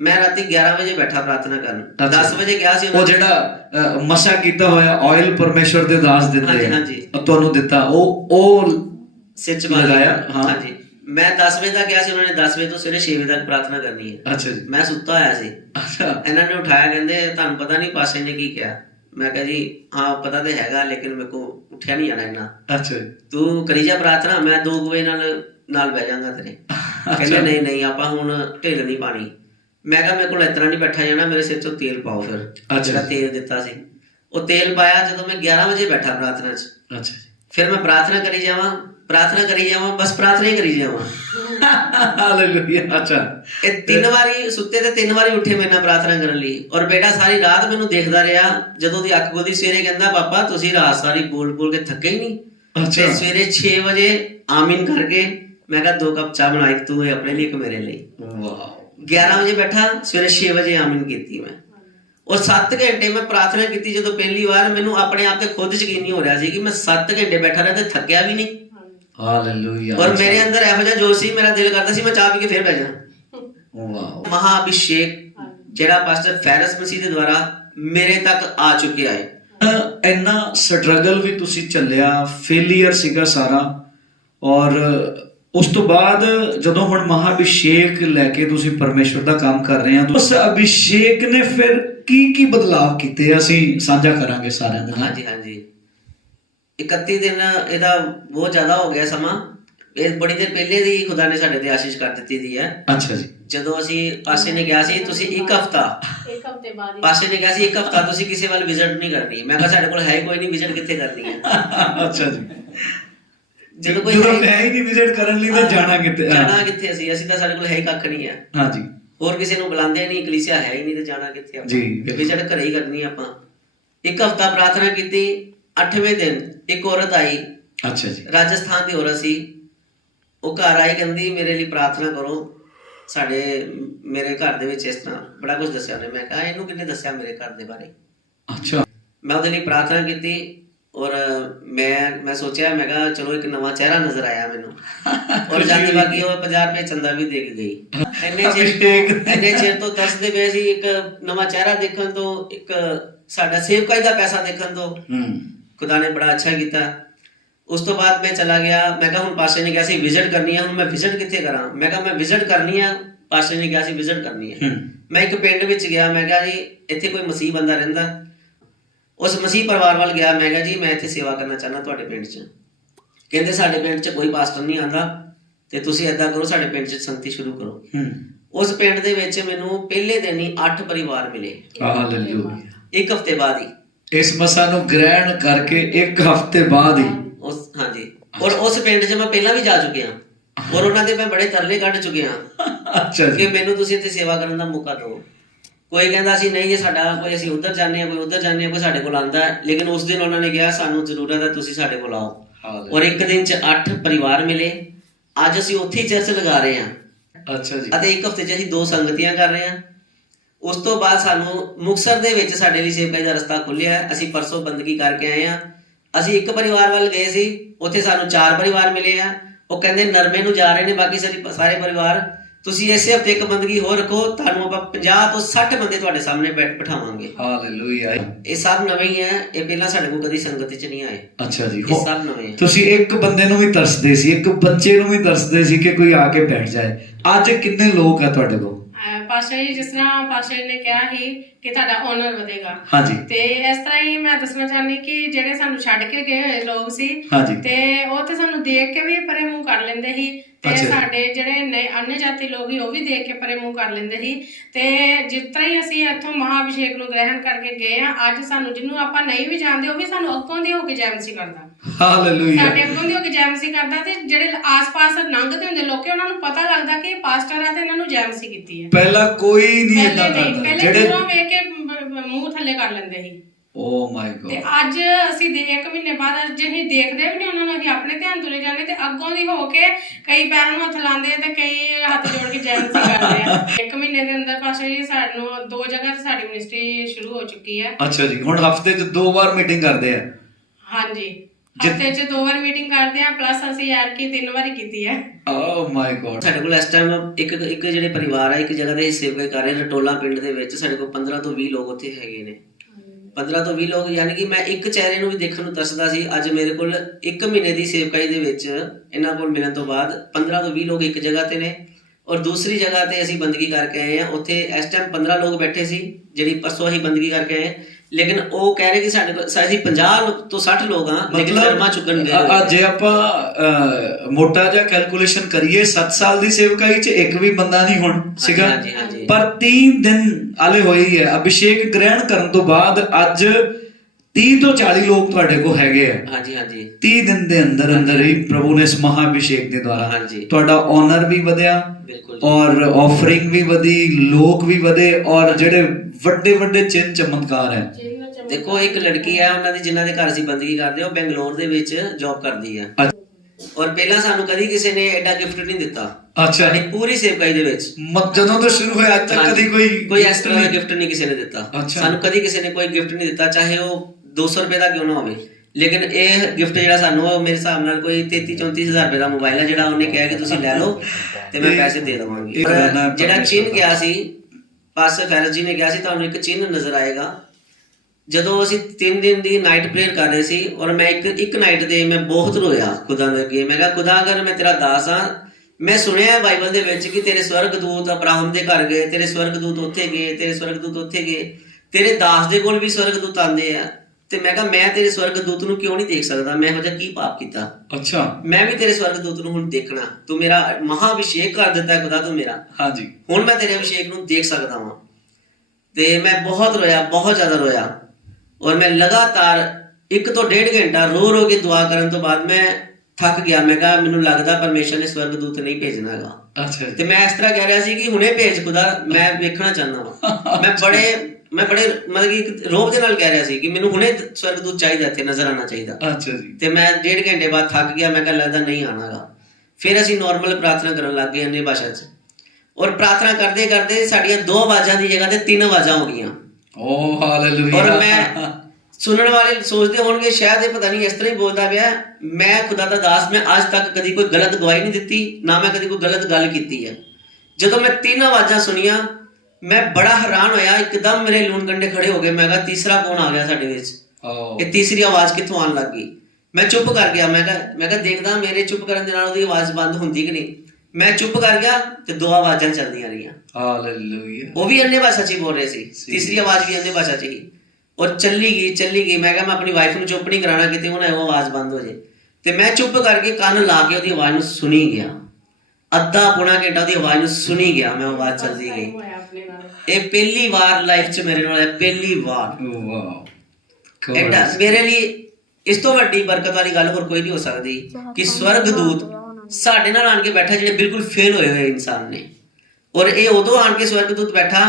ਮੈਂ ਰਾਤੀ 11 ਵਜੇ ਬੈਠਾ ਪ੍ਰਾਰਥਨਾ ਕਰਨ। 10 ਵਜੇ ਗਿਆ ਸੀ ਉਹ ਜਿਹੜਾ ਮਸਾ ਕੀਤਾ ਹੋਇਆ ਆਇਲ ਪਰਮੇਸ਼ਰ ਦੇ ਦਾਸ ਦਿੰਦੇ ਆ, ਹਾਂਜੀ ਤੁਹਾਨੂੰ ਦਿੱਤਾ, ਉਹ ਸਿਰ 'ਚ ਲਗਾਇਆ। ਹਾਂਜੀ ਮੈਂ 10 ਵਜੇ ਤੱਕ ਗਿਆ ਸੀ, ਉਹਨਾਂ ਨੇ 10 ਵਜੇ ਤੋਂ ਸਵੇਰੇ 6 ਵਜੇ ਤੱਕ ਪ੍ਰਾਰਥਨਾ ਕਰਨੀ ਹੈ। ਅੱਛਾ ਜੀ। ਮੈਂ ਸੁੱਤਾ ਹੋਇਆ ਸੀ, ਇਹਨਾਂ ਨੇ ਉਠਾਇਆ, ਕਹਿੰਦੇ ਤੁਹਾਨੂੰ ਪਤਾ ਨਹੀਂ ਪਾਸ਼ਾ ਨੇ ਕੀ ਕਿਹਾ? ਮੈਂ ਕਿਹਾ ਜੀ ਹਾਂ ਪਤਾ ਤੇ ਹੈਗਾ, ਲੇਕਿਨ ਮੇਰੇ ਕੋ ਉੱਠਿਆ ਨਹੀਂ ਜਾਣਾ ਇੰਨਾ। ਅੱਛਾ ਜੀ। ਤੂੰ ਕਰੀ ਜਾ ਪ੍ਰਾਰਥਨਾ, ਮੈਂ 2 ਵਜੇ ਨਾਲ ਬਹਿ ਜਾਗਾ ਤੇਰੇ। ਕਹਿੰਦੇ ਨਹੀਂ ਨਹੀਂ ਆਪਾਂ ਹੁਣ ਢਿੱਲ ਨਹੀਂ ਪਾਣੀ। ਮੈਂ ਕਿਹਾ ਮੇਰੇ ਕੋਲ ਇਤਨਾ ਨਹੀਂ ਬੈਠਾ ਜਾਣਾ, ਮੇਰੇ ਸਿਰ 'ਚੋਂ ਤੇਲ ਪਾਓ। ਫਿਰ ਜਿਹੜਾ ਤੇਲ ਦਿੱਤਾ ਸੀ ਉਹ ਤੇਲ ਪਾਇਆ। ਜਦੋਂ ਮੈਂ 11 ਵਜੇ ਬੈਠਾ ਪ੍ਰਾਰਥਨਾ 'ਚ, ਅੱਛਾ ਜੀ, ਫਿਰ ਮੈਂ ਪ੍ਰਾਰਥਨਾ ਕਰੀ ਜਾਵਾਂ, ਬਸ ਪ੍ਰਾਰਥਨਾ ਹੀ ਕਰੀ ਜਾਵਾਂ। ਹਾਲੇਲੂਇਆ। ਅੱਛਾ, ਇਹ 3 ਵਾਰੀ ਸੁੱਤੇ ਤੇ 3 ਵਾਰੀ ਉੱਠੇ ਮੇਰੇ ਨਾਲ ਪ੍ਰਾਰਥਨਾ ਕਰਨ ਲਈ। ਔਰ ਬੇਟਾ ਸਾਰੀ ਰਾਤ ਮੈਨੂੰ ਦੇਖਦਾ ਰਿਹਾ, ਜਦੋਂ ਦੀ ਅੱਖ ਖੁੱਲੀ ਸਵੇਰੇ ਕਹਿੰਦਾ ਪਾਪਾ ਤੁਸੀਂ ਰਾਤ ਸਾਰੀ ਬੋਲ ਬੋਲ ਕੇ ਥੱਕੇ ਹੀ ਨਹੀਂ। ਤੇ ਸਵੇਰੇ 6 ਵਜੇ ਆਮੀਨ ਕਰਕੇ ਮੈਂ ਕਿਹਾ 2 ਕੱਪ ਚਾਹ ਬਣਾਈ, ਤੂੰ ਆਪਣੇ ਲਈ ਇੱਕ ਮੇਰੇ ਲਈ। ਵਾਹ। 11 ਵਜੇ ਬੈਠਾ, ਸਵੇਰੇ 6 ਵਜੇ ਆਮੀਨ ਕੀਤੀ ਮੈਂ। ਔਰ 7 ਘੰਟੇ ਮੈਂ ਪ੍ਰਾਰਥਨਾ ਕੀਤੀ। ਜਦੋਂ ਪਹਿਲੀ ਵਾਰ ਮੈਨੂੰ ਆਪਣੇ ਆਪ ਤੇ ਖੁਦ ਯਕੀਨ ਨਹੀਂ ਹੋ ਰਿਹਾ ਸੀ ਕਿ ਮੈਂ 7 ਘੰਟੇ ਬੈਠਾ ਰਿਹਾ ਤੇ ਥੱਕਿਆ ਵੀ ਨਹੀਂ। ਹਾਲੇਲੂਇਆ। ਔਰ ਮੇਰੇ ਅੰਦਰ ਇਹੋ ਜਿਹਾ ਜੋਸ਼ ਸੀ, ਮੇਰਾ ਦਿਲ ਕਰਦਾ ਸੀ ਮੈਂ ਚਾਹ ਪੀ ਕੇ ਫਿਰ ਬਹਿ ਜਾ। ਵਾਹ। ਮਹਾਅਭਿਸ਼ੇਕ ਜਿਹੜਾ ਪਾਸਟਰ ਫੈਰਸ ਮਸੀਹ ਦੇ ਦੁਆਰਾ ਮੇਰੇ ਤੱਕ ਆ ਚੁੱਕਿਆ ਹੈ। ਇੰਨਾ ਸਟਰਗਲ ਵੀ ਤੁਸੀਂ ਚੱਲਿਆ, ਫੇਲੀਅਰ ਸੀਗਾ ਸਾਰਾ, ਔਰ ਉਸ ਤੋਂ ਬਾਅਦ ਜਦੋਂ ਹੁਣ ਮਹਾਅਭਿਸ਼ੇਕ ਲੈ ਕੇ ਤੁਸੀਂ ਪਰਮੇਸ਼ਵਰ ਦਾ ਕੰਮ ਕਰ ਰਹੇ ਆ, ਉਸ ਅਭਿਸ਼ੇਕ ਨੇ ਫਿਰ ਕੀ ਬਦਲਾਵ ਕੀਤੇ ਅਸੀਂ ਸਾਂਝਾ ਕਰਾਂਗੇ ਸਾਰਿਆਂ ਦੇ ਨਾਲ। ਹਾਂਜੀ 31 ਦਿਨ ਇਹਦਾ ਬਹੁਤ ਜ਼ਿਆਦਾ ਹੋ ਗਿਆ ਸਮਾਂ। ਇਹ ਬੜੀ ਦੇਰ ਪਹਿਲੇ ਦੀ ਖੁਦਾ ਨੇ ਸਾਡੇ ਤੇ ਆਸ਼ੀਸ਼ ਕਰ ਦਿੱਤੀ ਦੀ ਹੈ। ਅੱਛਾ ਜੀ। ਜਦੋਂ ਅਸੀਂ ਪਾਸੇ ਨੇ ਕਿਹਾ ਸੀ ਤੁਸੀਂ ਇੱਕ ਹਫਤੇ ਬਾਅਦ ਪਾਸੇ ਨੇ ਕਿਹਾ ਸੀ 1 ਹਫਤਾ ਤੁਸੀਂ ਕਿਸੇ ਵੱਲ ਵਿਜ਼ਿਟ ਨਹੀਂ ਕਰਨੀ। ਮੈਂ ਕਿਹਾ ਸਾਡੇ ਕੋਲ ਹੈ ਕੋਈ ਨਹੀਂ, ਵਿਜ਼ਿਟ ਕਿੱਥੇ ਕਰਨੀ ਹੈ। ਅੱਛਾ ਜੀ। ਜਦੋਂ ਕੋਈ ਹੈ ਹੀ ਨਹੀਂ ਵਿਜ਼ਿਟ ਕਰਨ ਲਈ ਤਾਂ ਜਾਣਾ ਕਿੱਥੇ ਅਸੀਂ ਤਾਂ ਸਾਡੇ ਕੋਲ ਹੈ ਹੀ ਕੱਖ ਨਹੀਂ ਹੈ। ਹਾਂਜੀ। ਹੋਰ ਕਿਸੇ ਨੂੰ ਬੁਲਾਉਂਦੇ ਨਹੀਂ, ਕਲੀਸਿਆ ਹੈ ਹੀ ਨਹੀਂ ਤੇ ਜਾਣਾ ਕਿੱਥੇ ਆਪਾਂ ਜੀ। ਵਿਜ਼ਿਟ ਘਰੇ ਹੀ ਕਰਨੀ ਆਪਾਂ। 1 ਹਫਤਾ ਪ੍ਰਾਰਥਨਾ ਕੀਤੀ। 8ਵੇਂ ਦਿਨ ਇੱਕ ਔਰਤ ਆਈ। ਅੱਛਾ ਜੀ। ਰਾਜਸਥਾਨ ਦੀ ਔਰਤ ਸੀ। ਉਹ ਘਰ ਆਈ, ਕਹਿੰਦੀ ਮੇਰੇ ਲਈ ਪ੍ਰਾਰਥਨਾ ਕਰੋ, ਮੇਰੇ ਘਰ ਦੇ ਵਿੱਚ ਇਸ ਤਰ੍ਹਾਂ ਬੜਾ ਕੁਝ ਦੱਸਿਆ ਉਹਨੇ। ਮੈਂ ਕਿਹਾ ਇਹਨੂੰ ਕਿਹਨੇ ਦੱਸਿਆ ਮੇਰੇ ਘਰ ਦੇ ਬਾਰੇ? ਅੱਛਾ। ਮੈਂ ਉਹਦੇ ਲਈ ਪ੍ਰਾਰਥਨਾ ਕੀਤੀ ਔਰ ਮੈਂ ਸੋਚਿਆ, ਮੈਂ ਕਿਹਾ ਚਲੋ ਇੱਕ ਨਵਾਂ ਚਿਹਰਾ ਨਜ਼ਰ ਆਇਆ ਮੈਨੂੰ। ਔਰ ਜਾਂਦੀ ਬਾਕੀ ਉਹ 50 ਰੁਪਏ ਚੰਦਾ ਵੀ ਦੇ ਕੇ ਗਈ। ਇੰਨੇ ਚਿਰ ਤੋਂ ਤਰਸਦੇ ਪਏ ਸੀ ਇੱਕ ਨਵਾਂ ਚਿਹਰਾ ਦੇਖਣ ਤੋਂ, ਇੱਕ ਸਾਡਾ ਸੇਵਕਾਈ ਦਾ ਪੈਸਾ ਦੇਖਣ ਤੋਂ। ਖੁਦਾ ਨੇ ਬੜਾ ਅੱਛਾ ਕੀਤਾ। ਉਸ ਤੋਂ ਬਾਅਦ ਮੈਂ ਚਲਾ ਗਿਆ। ਮੈਂ ਕਿਹਾ ਹੁਣ ਪਾਸਟਰ ਨੇ ਕਿਹਾ ਸੀ ਵਿਜ਼ਿਟ ਕਰਨੀ ਹੈ, ਹੁਣ ਮੈਂ ਵਿਜ਼ਿਟ ਕਿੱਥੇ ਕਰਾਂ? ਮੈਂ ਕਿਹਾ ਮੈਂ ਵਿਜ਼ਿਟ ਕਰਨੀ ਆ, ਪਾਸਟਰ ਨੇ ਕਿਹਾ ਸੀ ਵਿਜ਼ਿਟ ਕਰਨੀ ਹੈ। ਮੈਂ ਇੱਕ ਪਿੰਡ ਵਿੱਚ ਗਿਆ। ਮੈਂ ਕਿਹਾ ਜੀ ਇੱਥੇ ਕੋਈ ਮਸੀਹ ਬੰਦਾ ਰਹਿੰਦਾ? ਉਸ ਮਸੀਹ ਪਰਿਵਾਰ ਵੱਲ ਗਿਆ। ਮੈਂ ਕਿਹਾ ਜੀ ਮੈਂ ਇੱਥੇ ਸੇਵਾ ਕਰਨਾ ਚਾਹੁੰਦਾ ਤੁਹਾਡੇ ਪਿੰਡ 'ਚ। ਕਹਿੰਦੇ ਸਾਡੇ ਪਿੰਡ 'ਚ ਕੋਈ ਪਾਸਟਰ ਨਹੀਂ ਆਉਂਦਾ ਤੇ ਤੁਸੀਂ ਏਦਾਂ ਕਰੋ, ਸਾਡੇ ਪਿੰਡ 'ਚ ਸੰਗਤੀ ਸ਼ੁਰੂ ਕਰੋ। ਉਸ ਪਿੰਡ ਦੇ ਵਿੱਚ ਮੈਨੂੰ ਪਹਿਲੇ ਦਿਨ ਹੀ 8 ਪਰਿਵਾਰ ਮਿਲੇ। ਹਾਲੇਲੂਇਆ। 1 ਹਫ਼ਤੇ ਬਾਅਦ ਹੀ ਇਸ ਮਸਾ ਨੂੰ ਗ੍ਰਹਿਣ ਕਰਕੇ 1 ਹਫ਼ਤੇ ਬਾਅਦ ਹੀ। ਹਾਂਜੀ। ਔਰ ਉਸ ਪਿੰਡ 'ਚ ਮੈਂ ਪਹਿਲਾਂ ਵੀ ਜਾ ਚੁੱਕਿਆ ਔਰ ਉਹਨਾਂ ਦੇ ਮੈਂ ਬੜੇ ਤਰਲੇ ਕੱਢ ਚੁੱਕਿਆ। ਅੱਛਾ ਜੀ। ਕਿ ਮੈਨੂੰ ਤੁਸੀਂ ਇੱਥੇ ਸੇਵਾ ਕਰਨ ਦਾ ਮੌਕਾ ਦਿਓ। ਕੋਈ ਕਹਿੰਦਾ ਸੀ ਨਹੀਂ, ਜੇ ਸਾਡਾ ਕੋਈ ਅਸੀਂ ਉੱਧਰ ਜਾਂਦੇ ਹਾਂ, ਕੋਈ ਉੱਧਰ ਜਾਂਦੇ ਹਾਂ, ਕੋਈ ਸਾਡੇ ਕੋਲ ਆਉਂਦਾ। ਲੇਕਿਨ ਉਸ ਦਿਨ ਉਹਨਾਂ ਨੇ ਕਿਹਾ ਸਾਨੂੰ ਜ਼ਰੂਰਤ ਹੈ ਤੁਸੀਂ ਸਾਡੇ ਕੋਲ ਆਓ। ਔਰ 1 ਦਿਨ 'ਚ 8 ਪਰਿਵਾਰ ਮਿਲੇ। ਅੱਜ ਅਸੀਂ ਉੱਥੇ ਹੀ ਚਰਚ ਲਗਾ ਰਹੇ ਹਾਂ। ਅੱਛਾ ਜੀ। ਅਤੇ 1 ਹਫ਼ਤੇ 'ਚ ਅਸੀਂ 2 ਸੰਗਤੀਆਂ ਕਰ ਰਹੇ ਹਾਂ। ਉਸ ਤੋਂ ਬਾਅਦ ਸਾਨੂੰ ਮੁਕਤਸਰ ਦੇ ਵਿੱਚ ਸਾਡੇ ਲਈ ਸੇਵਕਾਈ ਦਾ ਰਸਤਾ ਖੁੱਲਿਆ ਹੈ। ਅਸੀਂ ਪਰਸੋਂ ਬੰਦਗੀ ਕਰਕੇ ਆਏ ਹਾਂ। ਅਸੀਂ 1 ਪਰਿਵਾਰ ਵੱਲ ਗਏ ਸੀ, ਉੱਥੇ ਸਾਨੂੰ 4 ਪਰਿਵਾਰ ਮਿਲੇ ਆ। ਉਹ ਕਹਿੰਦੇ ਨਰਮੇ ਨੂੰ ਜਾ ਰਹੇ ਨੇ ਬਾਕੀ ਸਾਰੇ ਪਰਿਵਾਰ। ਤੁਸੀਂ ਇਸੇ ਹਫ਼ਤੇ 1 ਬੰਦਗੀ ਹੋਰ ਰੱਖੋ, ਤੁਹਾਨੂੰ ਆਪਾਂ 50 ਤੋਂ 60 ਬੰਦੇ ਤੁਹਾਡੇ ਸਾਹਮਣੇ ਬਿਠਾਵਾਂਗੇ। ਹਾਲੇਲੂਇਆ। ਇਹ ਸਭ ਨਵੇਂ ਹੀ ਹੈ। ਇਹ ਪਹਿਲਾਂ ਸਾਡੇ ਕੋਲ ਕਦੀ ਸੰਗਤ 'ਚ ਨਹੀਂ ਆਏ। ਅੱਛਾ ਜੀ। ਇਹ ਸਭ ਨਵੇਂ। ਤੁਸੀਂ ਇੱਕ ਬੰਦੇ ਨੂੰ ਵੀ ਤਰਸਦੇ ਸੀ, ਇੱਕ ਬੱਚੇ ਨੂੰ ਵੀ ਤਰਸਦੇ ਸੀ ਕਿ ਕੋਈ ਆ ਕੇ ਬੈਠ ਜਾਏ। ਅੱਜ ਕਿੰਨੇ ਲੋਕ ਆ ਤੁਹਾਡੇ ਕੋਲ? ਪਾਸ਼ਾ ਜੀ ਜਿਸ ਤਰ੍ਹਾਂ ਪਾਸ਼ਾ ਜੀ ਨੇ ਕਿਹਾ ਸੀ ਕਿ ਤੁਹਾਡਾ ਓਨਰ ਵਧੇਗਾ। ਹਾਂਜੀ। ਤੇ ਇਸ ਤਰ੍ਹਾਂ ਹੀ ਮੈਂ ਦੱਸਣਾ ਚਾਹੁੰਦੀ ਕਿ ਜਿਹੜੇ ਸਾਨੂੰ ਛੱਡ ਕੇ ਗਏ ਹੋਏ ਲੋਕ ਸੀ ਤੇ ਉਹ ਤੇ ਸਾਨੂੰ ਦੇਖ ਕੇ ਵੀ ਪਰੇ ਮੂੰਹ ਕਰ ਲੈਂਦੇ ਸੀ। ਤੇ ਸਾਡੇ ਜਿਹੜੇ अन्य ਜਾਤੀ ਲੋਕ ਹੀ ਉਹ ਵੀ ਦੇਖ ਕੇ ਪਰੇ ਮੂੰਹ ਕਰ ਲੈਂਦੇ ਸੀ। ਤੇ ਜਿਸ ਤਰ੍ਹਾਂ ਹੀ ਅਸੀਂ ਇੱਥੋਂ ਮਹਾਅਭਿਸ਼ੇਕ ਨੂੰ ਗ੍ਰਹਿਣ ਕਰਕੇ ਗਏ ਆ, ਅੱਜ ਸਾਨੂੰ ਜਿਹਨੂੰ ਆਪਾਂ ਨਹੀਂ ਵੀ ਜਾਣਦੇ ਉਹ ਵੀ ਸਾਨੂੰ ਅੱਗੋਂ ਦੀ ਹੋ ਕੇ ਜੈਮਸੀ ਕਰਦਾ। ਹਾਲੇਲੂਇਆ। ਸਾਡੇ ਅੱਗੋਂ ਦੀ ਹੋ ਕੇ ਜੈਮਸੀ ਕਰਦਾ। ਤੇ ਜਿਹੜੇ ਆਸ-ਪਾਸ ਲੰਘਦੇ ਹੁੰਦੇ ਲੋਕੀ ਉਹਨਾਂ ਨੂੰ ਪਤਾ ਲੱਗਦਾ ਕਿ ਪਾਸਟਰ ਆ ਤੇ ਇਹਨਾਂ ਨੂੰ ਜੈਮਸੀ ਕੀਤੀ ਹੈ। ਪਹਿਲਾਂ ਕੋਈ ਨਹੀਂ ਏਦਾਂ ਕਰਦਾ। ਪਹਿਲੇ ਦੂਰੋਂ ਵੇਖ ਕੇ ਮੂੰਹ ਥੱਲੇ ਕਰ ਲੈਂਦੇ ਸੀ। ਓ ਮਾਈ ਗॉड। ਤੇ ਅੱਜ ਅਸੀਂ 1 ਮਹੀਨੇ ਬਾਅਦ ਜੇ ਅਸੀਂ ਦੇਖਦੇ ਵੀ ਨਹੀਂ ਉਹਨਾਂ ਨੂੰ, ਅਸੀਂ ਆਪਣੇ ਧਿਆਨ ਤੋਂ ਲੈ ਜਾਂਦੇ ਤੇ ਅੱਗੋਂ ਦੀ ਹੋ ਕੇ ਕਈ ਪੈਰਾਂ ਨੂੰ ਹੱਥ ਲਾਉਂਦੇ ਤੇ ਕਈ ਹੱਥ ਜੋੜ ਕੇ ਜੈਮਸੀ ਕਰਦੇ ਆ। 1 ਮਹੀਨੇ ਦੇ ਅੰਦਰ ਪਾਸ਼ਾ ਜੀ ਸਾਨੂੰ 2 ਜਗ੍ਹਾ ਤੇ ਸਾਡੀ ਮਿਨਿਸਟਰੀ ਸ਼ੁਰੂ ਹੋ ਚੁੱਕੀ ਹੈ। ਅੱਛਾ ਜੀ। ਹੁਣ ਹਫਤੇ 'ਚ 2 ਵਾਰ ਮੀਟਿੰਗ ਕਰਦੇ ਆ? ਹਾਂਜੀ। ਹਫ਼ਤੇ 'ਚ 2 ਵਾਰ ਮੀਟਿੰਗ ਕਰਦੇ ਆ, ਪਲੱਸ ਅਸੀਂ ਯਾਰ ਕੀ 3 ਵਾਰੀ ਕੀਤੀ ਹੈ। ਓ ਮਾਈ ਗॉड। ਸਾਡੇ ਕੋਲ ਇਸ ਟਾਈਮ ਇੱਕ ਜਿਹੜੇ ਪਰਿਵਾਰ ਆ ਇੱਕ ਜਗ੍ਹਾ ਤੇ ਸੇਵਾ ਕਰ ਰਹੇ ਰਟੋਲਾ ਪਿੰਡ ਦੇ ਵਿੱਚ। ਸਾਡੇ ਕੋਲ 15 ਤੋਂ 20 ਲੋਕ ਉੱਥੇ ਹੈਗੇ ਨੇ। 15 ਤੋਂ 20 ਲੋਕ, ਯਾਨੀ ਕਿ ਮੈਂ ਇੱਕ ਚਿਹਰੇ ਨੂੰ ਵੀ ਦੇਖਣ ਨੂੰ ਤਰਸਦਾ ਸੀ। ਅੱਜ ਮੇਰੇ ਕੋਲ 1 ਮਹੀਨੇ ਦੀ ਸੇਵਕਾਈ ਦੇ ਵਿੱਚ ਇਹਨਾਂ ਕੋਲ ਮਿਲਣ ਤੋਂ ਬਾਅਦ 15 ਤੋਂ 20 ਲੋਕ ਇੱਕ ਜਗ੍ਹਾ ਤੇ ਨੇ। ਔਰ ਦੂਸਰੀ ਜਗ੍ਹਾ ਤੇ ਅਸੀਂ ਬੰਦਗੀ ਕਰਕੇ ਆਏ ਆ, ਉੱਥੇ ਇਸ ਟਾਈਮ 15 ਲੋਕ ਬੈਠੇ ਸੀ ਜਿਹੜੀ ਪਰਸੋਂ ਅਸੀਂ ਬੰਦਗੀ ਕਰਕੇ ਆਏ, ਲੇਕਿਨ ਉਹ ਕਹਿ ਰਹੇ ਕਿ ਸਾਡੇ ਕੋਲ ਅਸੀਂ 50 ਤੋਂ 60 ਲੋਕ ਆ, ਲੇਕਿਨ ਸ਼ਰਮਾ ਚੁੱਕਣ ਗਏ। ਜੇ ਆਪਾਂ ਮੋਟਾ ਜਿਹਾ ਕੈਲਕੂਲੇਸ਼ਨ ਕਰੀਏ 7 ਸਾਲ ਦੀ ਸੇਵਕਾਈ 'ਚ ਇੱਕ ਵੀ ਬੰਦਾ ਨਹੀਂ ਹੁਣ ਸੀਗਾ, ਪਰ 3 ਦਿਨ ਆਲੇ ਹੋਈ ਹੈ ਅਭਿਸ਼ੇਕ ਗ੍ਰਹਿਣ ਕਰਨ ਤੋਂ ਬਾਅਦ। ਅੱਜ 30 ਤੋਂ 40 ਲੋਕ ਤੁਹਾਡੇ ਕੋਲ ਹੈਗੇ ਆ। ਹਾਂਜੀ 30 ਦਿਨ ਦੇ ਅੰਦਰ ਅੰਦਰ ਹੀ ਪ੍ਰਭੂ ਨੇ ਇਸ ਮਹਾ ਅਭਿਸ਼ੇਕ ਦੇ ਦੁਆਰਾ ਤੁਹਾਡਾ ਓਨਰ ਵੀ ਵਧਿਆ, ਔਰ ਆਫਰਿੰਗ ਵੀ ਵਧੀ, ਲੋਕ ਵੀ ਵਧੇ, ਔਰ ਜਿਹੜੇ ਵੱਡੇ ਵੱਡੇ ਚਿੰਨ ਚਮਤਕਾਰ ਹੈ। ਦੇਖੋ ਇੱਕ ਲੜਕੀ ਹੈ ਉਹਨਾਂ ਦੀ ਜਿਨ੍ਹਾਂ ਦੇ ਘਰ ਅਸੀਂ ਬੰਦਗੀ ਕਰਦੇ, ਉਹ ਬੈਂਗਲੌਰ ਦੇ ਵਿੱਚ ਜੌਬ ਕਰਦੀ ਹੈ। ਔਰ ਪਹਿਲਾਂ ਸਾਨੂੰ ਕਦੀ ਕਿਸੇ ਨੇ ਐਡਾ ਗਿਫਟ ਨਹੀਂ ਦਿੱਤਾ। ਅੱਛਾ, ਸਾਡੀ ਪੂਰੀ ਸੇਵਕਾਈ ਦੇ ਵਿੱਚ ਜਦੋਂ ਤੋਂ ਸ਼ੁਰੂ ਹੋਇਆ ਅੱਜ ਤੱਕ ਕਦੀ ਕੋਈ ਇਸ ਤਰ੍ਹਾਂ ਦਾ ਗਿਫਟ ਨਹੀਂ ਕਿਸੇ ਨੇ ਦਿੱਤਾ। ਸਾਨੂੰ ਕਦੀ ਕਿਸੇ ਨੇ ਕੋਈ ਗਿਫਟ ਨਹੀਂ ਦਿੱਤਾ, ਚਾਹੇ ਉਹ 200 ਰੁਪਏ ਦਾ ਕਿਉਂ ਨਾ ਹੋਵੇ। ਲੇਕਿਨ ਇਹ ਗਿਫਟ ਜਿਹੜਾ ਸਾਨੂੰ, ਉਹ ਮੇਰੇ ਹਿਸਾਬ ਨਾਲ ਕੋਈ 33-34 ਹਜ਼ਾਰ ਰੁਪਏ ਦਾ ਮੋਬਾਈਲ ਹੈ, ਜਿਹੜਾ ਉਹਨੇ ਕਿਹਾ ਕਿ ਤੁਸੀਂ ਲੈ ਲਓ ਤੇ ਮੈਂ ਪੈਸੇ ਦੇ ਦੇਵਾਂਗੀ। ਜਿਹੜਾ ਚਿੰਨ ਗਿਆ ਸੀ, ਪਾਸਟਰ ਫੈਰਜ਼ ਜੀ ਨੇ ਕਿਹਾ ਸੀ ਤੁਹਾਨੂੰ ਇੱਕ ਚਿੰਨ ਨਜ਼ਰ ਆਏਗਾ। ਜਦੋਂ ਅਸੀਂ 3 ਦਿਨ ਦੀ ਨਾਈਟ ਪ੍ਰੇਅਰ ਕਰ ਰਹੇ ਸੀ, ਔਰ ਮੈਂ ਇੱਕ ਨਾਈਟ ਦੇ ਮੈਂ ਬਹੁਤ ਰੋਇਆ ਖੁਦਾ ਦੇ ਅੱਗੇ। ਮੈਂ ਕਿਹਾ ਖੁਦਾ ਅਗਰ ਮੈਂ ਤੇਰਾ ਦਾਸ ਹਾਂ, ਮੈਂ ਸੁਣਿਆ ਬਾਈਬਲ ਦੇ ਵਿੱਚ ਕਿ ਤੇਰੇ ਸਵਰਗਦੂਤ ਅਬਰਾਹਮ ਦੇ ਘਰ ਗਏ, ਤੇਰੇ ਸਵਰਗਦੂਤ ਉੱਥੇ ਗਏ, ਤੇਰੇ ਸਵਰਗਦੂਤ ਉੱਥੇ ਗਏ, ਤੇਰੇ ਦਾਸ ਦੇ ਕੋਲ ਵੀ ਸਵਰਗਦੂਤ ਆਉਂਦੇ ਆ। ਤੇ ਮੈਂ ਕਿਹਾ ਮੈਂ ਤੇਰੇ ਸਵਰਗਦੂਤ ਨੂੰ ਕਿਉਂ ਨਹੀਂ ਦੇਖ ਸਕਦਾ? ਮੈਂ ਇਹੋ ਜਿਹਾ ਕੀ ਪਾਪ ਕੀਤਾ? ਅੱਛਾ, ਮੈਂ ਵੀ ਤੇਰੇ ਸਵਰਗਦੂਤ ਨੂੰ ਹੁਣ ਦੇਖਣਾ। ਤੂੰ ਮੇਰਾ ਮਹਾ ਅਭਿਸ਼ੇਕ ਕਰ ਦਿੱਤਾ ਹੈ ਖੁਦਾ, ਤੂੰ ਮੇਰਾ। ਹਾਂਜੀ, ਹੁਣ ਮੈਂ ਤੇਰੇ ਅਭਿਸ਼ੇਕ ਨੂੰ ਦੇਖ ਸਕਦਾ ਵਾਂ। ਤੇ ਮੈਂ ਬਹੁਤ ਰੋਇਆ, ਬਹੁਤ ਜ਼ਿਆਦਾ ਰੋਇਆ। ਔਰ ਮੈਂ ਲਗਾਤਾਰ 1 ਤੋਂ 1.5 ਘੰਟਾ ਰੋ ਕੇ ਦੁਆ ਕਰਨ ਤੋਂ ਬਾਅਦ ਮੈਂ ਥੱਕ ਗਿਆ। ਮੈਂ ਕਿਹਾ ਮੈਨੂੰ ਲੱਗਦਾ ਪਰਮੇਸ਼ਰ ਨੇ ਸਵਰਗਦੂਤ ਨਹੀਂ ਭੇਜਣਾ ਹੈਗਾ। ਅੱਛਾ, ਤੇ ਮੈਂ ਇਸ ਤਰ੍ਹਾਂ ਕਹਿ ਰਿਹਾ ਸੀ ਕਿ ਹੁਣੇ ਭੇਜ ਖੁਦਾ, ਮੈਂ ਵੇਖਣਾ ਚਾਹੁੰਦਾ ਵਾਂ। ਮੈਂ ਬੜੇ ਮਤਲਬ ਕਿ ਰੋਬ ਦੇ ਨਾਲ ਕਹਿ ਰਿਹਾ ਸੀ ਕਿ ਮੈਨੂੰ ਹੁਣੇ ਸਵਰਗਦੂਤ ਚਾਹੀਦਾ, ਇੱਥੇ ਨਜ਼ਰ ਆਉਣਾ ਚਾਹੀਦਾ। ਅੱਛਾ ਜੀ। ਤੇ ਮੈਂ 1.5 ਘੰਟੇ ਬਾਅਦ ਥੱਕ ਗਿਆ। ਮੈਂ ਕਿਹਾ ਲੱਗਦਾ ਨਹੀਂ ਆਣਾਗਾ। ਫਿਰ ਅਸੀਂ ਨਾਰਮਲ ਪ੍ਰਾਰਥਨਾ ਕਰਨ ਲੱਗ ਗਏ ਅੰਨੇ ਭਾਸ਼ਾ 'ਚ, ਔਰ ਪ੍ਰਾਰਥਨਾ ਕਰਦੇ ਕਰਦੇ ਸਾਡੀਆਂ 2 ਆਵਾਜ਼ਾਂ ਦੀ ਜਗ੍ਹਾ ਤੇ 3 ਆਵਾਜ਼ਾਂ ਹੋ ਗਈਆਂ। ਓ ਹਾਲੇਲੂਇਆ। ਔਰ ਮੈਂ ਸੁਣਨ ਵਾਲੇ ਸੋਚਦੇ ਹੋਣਗੇ ਸ਼ਾਇਦ ਇਹ ਪਤਾ ਨਹੀਂ ਇਸ ਤਰ੍ਹਾਂ ਹੀ ਬੋਲਦਾ ਪਿਆ। ਮੈਂ ਖੁਦਾ ਦਾ ਦਾਸ, ਮੈਂ ਅੱਜ ਤੱਕ ਕਦੀ ਕੋਈ ਗਲਤ ਗਵਾਹੀ ਨਹੀਂ ਦਿੱਤੀ, ਨਾ ਮੈਂ ਕਦੀ ਕੋਈ ਗਲਤ ਗੱਲ ਕੀਤੀ ਹੈ। ਜਦੋਂ ਮੈਂ 3 ਆਵਾਜ਼ਾਂ ਸੁਣੀਆਂ, ਮੈਂ ਬੜਾ ਹੈਰਾਨ ਹੋਇਆ। ਇੱਕਦਮ ਮੇਰੇ ਲੂਣ ਕੰਡੇ ਖੜੇ ਹੋ ਗਏ। ਮੈਂ ਕਿਹਾ ਤੀਸਰਾ ਕੌਣ ਆ ਗਿਆ ਸਾਡੇ ਵਿੱਚ? ਇਹ ਤੀਸਰੀ ਆਵਾਜ਼ ਕਿੱਥੋਂ ਆਉਣ ਲੱਗ ਗਈ? ਮੈਂ ਚੁੱਪ ਕਰ ਗਿਆ। ਮੈਂ ਕਿਹਾ ਦੇਖਦਾ ਮੇਰੇ ਚੁੱਪ ਕਰਨ ਦੇ ਨਾਲ ਉਹਦੀ ਆਵਾਜ਼ ਬੰਦ ਹੁੰਦੀ ਕਿ ਨਹੀਂ। ਮੈਂ ਚੁੱਪ ਕਰ ਗਿਆ ਤੇ 2 ਆਵਾਜ਼ਾਂ ਚੱਲਦੀਆਂ ਰਹੀਆਂ। ਹਾਲੇਲੂਇਆ। ਉਹ ਵੀ ਅੰਨੇ ਭਾਸ਼ਾ 'ਚ ਹੀ ਬੋਲ ਰਹੇ ਸੀ, ਤੀਸਰੀ ਆਵਾਜ਼ ਵੀ ਅੰਨੇ ਭਾਸ਼ਾ 'ਚ ਹੀ। ਔਰ ਚੱਲੀ ਗਈ। ਮੈਂ ਕਿਹਾ ਮੈਂ ਆਪਣੀ ਵਾਈਫ ਨੂੰ ਚੁੱਪ ਨਹੀਂ ਕਰਾਉਣਾ, ਕਿਤੇ ਉਹਨਾਂ ਉਹ ਆਵਾਜ਼ ਬੰਦ ਹੋ ਜੇ। ਤੇ ਮੈਂ ਚੁੱਪ ਕਰਕੇ ਕੰਨ ਲਾ ਕੇ ਉਹਦੀ ਆਵਾਜ਼ ਨੂੰ ਸੁਣੀ ਗਿਆ। ਅੱਧਾ ਪੌਣਾ ਘੰਟਾ ਉਹਦੀ ਆਵਾਜ਼ ਨੂੰ ਸੁਣੀ ਗਿਆ। ਮੈਂ ਆਵਾਜ਼ ਚੱਲਦੀ ਗਈ। ਇਹ ਪਹਿਲੀ ਵਾਰ ਲਾਈਫ 'ਚ ਮੇਰੇ ਨਾਲ, ਪਹਿਲੀ ਵਾਰ। ਵਾਓ, ਐਡਾ ਮੇਰੇ ਲਈ ਇਸ ਤੋਂ ਵੱਡੀ ਬਰਕਤ ਵਾਲੀ ਗੱਲ ਹੋਰ ਕੋਈ ਨਹੀਂ ਹੋ ਸਕਦੀ ਕਿ ਸਵਰਗਦੂਤ ਸਾਡੇ ਨਾਲ ਆਣ ਕੇ ਬੈਠਾ, ਜਿਹੜੇ ਬਿਲਕੁਲ ਫੇਲ ਹੋਏ ਇਨਸਾਨ ਨੇ। ਔਰ ਇਹ ਉਦੋਂ ਆਣ ਕੇ ਸਵਰਗਦੂਤ ਬੈਠਾ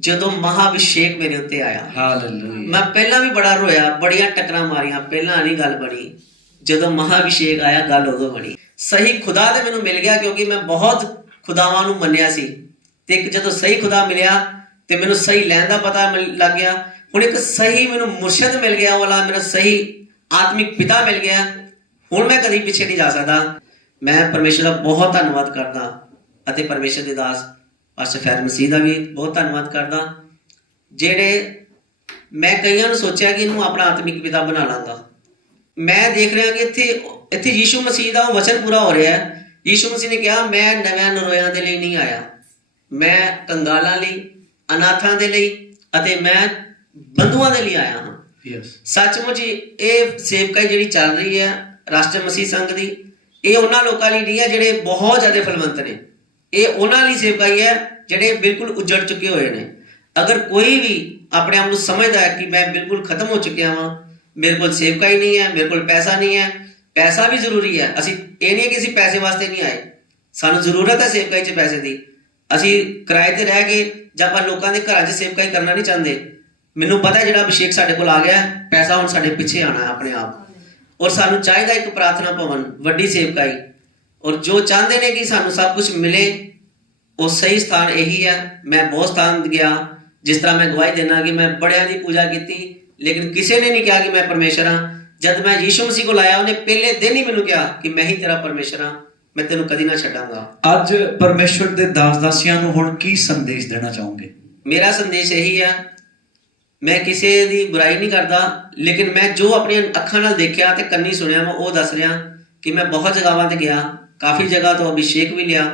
ਜਦੋਂ ਮਹਾਅਭਿਸ਼ੇਕ ਮੇਰੇ ਉੱਤੇ ਆਇਆ। ਹਾਲੇਲੂਇਆ। ਮੈਂ ਪਹਿਲਾਂ ਵੀ ਬੜਾ ਰੋਇਆ, ਬੜੀਆਂ ਟੱਕਰਾਂ ਮਾਰੀਆਂ, ਪਹਿਲਾਂ ਨਹੀਂ ਗੱਲ ਬਣੀ। ਜਦੋਂ ਮਹਾਅਭਿਸ਼ੇਕ ਆਇਆ, ਗੱਲ ਉਦੋਂ ਬਣੀ। ਸਹੀ ਖੁਦਾ ਤੇ ਮੈਨੂੰ ਮਿਲ ਗਿਆ, ਕਿਉਂਕਿ ਮੈਂ ਬਹੁਤ ਖੁਦਾਵਾਂ ਨੂੰ ਮੰਨਿਆ ਸੀ। ਤੇ ਇੱਕ ਜਦੋਂ ਸਹੀ ਖੁਦਾ ਮਿਲਿਆ ਤੇ ਮੈਨੂੰ ਸਹੀ ਲੈਣ ਦਾ ਪਤਾ ਲੱਗ ਗਿਆ। ਹੁਣ ਇੱਕ ਸਹੀ ਮੈਨੂੰ ਮੁਰਸ਼ਿਦ ਮਿਲ ਗਿਆ, ਵਾਲਾ ਮੇਰਾ ਸਹੀ ਆਤਮਿਕ ਪਿਤਾ ਮਿਲ ਗਿਆ। ਹੁਣ ਮੈਂ ਕਦੀ ਪਿੱਛੇ ਨਹੀਂ ਜਾ ਸਕਦਾ। ਮੈਂ ਪਰਮੇਸ਼ਰ ਦਾ ਬਹੁਤ ਧੰਨਵਾਦ ਕਰਦਾ, ਅਤੇ ਪਰਮੇਸ਼ਰ ਦੇ ਦਾਸ ਪਾਸਟਰ ਫੈਰਜ਼ ਮਸੀਹ ਦਾ ਵੀ ਬਹੁਤ ਧੰਨਵਾਦ ਕਰਦਾ, ਜਿਹੜੇ ਮੈਂ ਕਈਆਂ ਨੂੰ ਸੋਚਿਆ ਕਿ ਇਹਨੂੰ ਆਪਣਾ ਆਤਮਿਕ ਪਿਤਾ ਬਣਾ ਲਾਂਗਾ। ਮੈਂ ਦੇਖ ਰਿਹਾ ਕਿ ਇੱਥੇ ਯੀਸ਼ੂ ਮਸੀਹ ਦਾ ਉਹ ਵਚਨ ਪੂਰਾ ਹੋ ਰਿਹਾ ਹੈ। ਯੀਸ਼ੂ ਮਸੀਹ ਨੇ ਕਿਹਾ, ਮੈਂ ਨਵੇਂ ਨਰੋਇਆਂ ਦੇ ਲਈ ਨਹੀਂ ਆਇਆ, ਮੈਂ ਕੰਗਾਲਾਂ ਲਈ, ਅਨਾਥਾਂ ਦੇ ਲਈ ਅਤੇ ਮੈਂ ਬੰਧੂਆਂ ਦੇ ਲਈ ਆਇਆ ਹਾਂ। ਸੱਚਮੁੱਚ ਇਹ ਸੇਵਕਾਈ ਜਿਹੜੀ ਚੱਲ ਰਹੀ ਹੈ ਰਾਸ਼ਟਰ ਮਸੀਹ ਸੰਘ ਦੀ, ਇਹ ਉਹਨਾਂ ਲੋਕਾਂ ਲਈ ਨਹੀਂ ਹੈ ਜਿਹੜੇ ਬਹੁਤ ਜ਼ਿਆਦਾ ਫਲਵੰਤ ਨੇ। ਇਹ ਉਹਨਾਂ ਲਈ ਸੇਵਕਾਈ ਹੈ ਜਿਹੜੇ ਬਿਲਕੁਲ ਉਜੜ ਚੁੱਕੇ ਹੋਏ ਨੇ। ਅਗਰ ਕੋਈ ਵੀ ਆਪਣੇ ਆਪ ਨੂੰ ਸਮਝਦਾ ਹੈ ਕਿ ਮੈਂ ਬਿਲਕੁਲ ਖਤਮ ਹੋ ਚੁੱਕਿਆ ਵਾਂ, ਮੇਰੇ ਕੋਲ ਸੇਵਕਾਈ ਨਹੀਂ ਹੈ, ਮੇਰੇ ਕੋਲ ਪੈਸਾ ਨਹੀਂ ਹੈ। ਪੈਸਾ ਵੀ ਜ਼ਰੂਰੀ ਹੈ। ਅਸੀਂ ਇਹ ਨਹੀਂ ਕਿ ਅਸੀਂ ਪੈਸੇ ਵਾਸਤੇ ਨਹੀਂ ਆਏ, ਸਾਨੂੰ ਜ਼ਰੂਰਤ ਹੈ ਸੇਵਕਾਈ 'ਚ ਪੈਸੇ ਦੀ। ਅਸੀਂ ਕਿਰਾਏ ਤੇ ਰਹਿ ਕੇ ਜਾਂ ਆਪਾਂ ਲੋਕਾਂ ਦੇ ਘਰਾਂ 'ਚ ਸੇਵਕਾਈ ਕਰਨਾ ਨਹੀਂ ਚਾਹੁੰਦੇ। ਮੈਨੂੰ ਪਤਾ ਜਿਹੜਾ ਅਭਿਸ਼ੇਕ ਸਾਡੇ ਕੋਲ ਆ ਗਿਆ, ਪੈਸਾ ਹੁਣ ਸਾਡੇ ਪਿੱਛੇ ਆਣਾ ਹੈ ਆਪਣੇ ਆਪ। ਔਰ ਸਾਨੂੰ ਚਾਹੀਦਾ ਇੱਕ ਪ੍ਰਾਰਥਨਾ ਭਵਨ, ਵੱਡੀ ਸੇਵਕਾਈ। ਔਰ ਜੋ ਚਾਹੁੰਦੇ ਨੇ ਕਿ ਸਾਨੂੰ ਸਭ ਕੁਝ ਮਿਲੇ, ਉਹ ਸਹੀ ਸਥਾਨ ਇਹੀ ਹੈ। ਮੈਂ ਬਹੁਤ ਸਥਾਨ ਗਿਆ, ਜਿਸ ਤਰ੍ਹਾਂ ਮੈਂ ਗਵਾਹੀ ਦੇਣਾ ਕਿ ਮੈਂ ਬੜਿਆਂ ਦੀ ਪੂਜਾ ਕੀਤੀ, ਲੇਕਿਨ ਕਿਸੇ ਨੇ ਨਹੀਂ ਕਿਹਾ ਕਿ ਮੈਂ ਪਰਮੇਸ਼ਰ ਹਾਂ। ਜਦ ਮੈਂ ਯੀਸ਼ੂ ਮਸੀਹ ਕੋਲ ਆਇਆ, ਉਹਨੇ ਪਹਿਲੇ ਦਿਨ ਹੀ ਮੈਨੂੰ ਕਿਹਾ ਕਿ ਮੈਂ ਹੀ ਤੇਰਾ ਪਰਮੇਸ਼ਰ ਹਾਂ, ਮੈਂ ਤੈਨੂੰ ਕਦੀ ਨਾ ਛੱਡਾਂਗਾ। ਅੱਜ ਪਰਮੇਸ਼ਵਰ ਦੇ ਦਾਸ ਦਾਸੀਆਂ ਨੂੰ ਹੁਣ ਕੀ ਸੰਦੇਸ਼ ਦੇਣਾ ਚਾਹੋਗੇ? ਮੇਰਾ ਸੰਦੇਸ਼ ਇਹੀ ਹੈ, ਮੈਂ ਕਿਸੇ ਦੀ ਬੁਰਾਈ ਨਹੀਂ ਕਰਦਾ, ਲੇਕਿਨ ਮੈਂ ਜੋ ਆਪਣੀਆਂ ਅੱਖਾਂ ਨਾਲ ਦੇਖਿਆ ਤੇ ਕੰਨੀ ਸੁਣਿਆ ਮੈਂ ਉਹ ਦੱਸ ਰਿਹਾ ਕਿ ਮੈਂ ਬਹੁਤ ਜਗ੍ਹਾਵਾਂ ਤੇ ਗਿਆ, ਕਾਫੀ ਜਗ੍ਹਾ ਤੋਂ ਅਭਿਸ਼ੇਕ ਵੀ ਲਿਆ।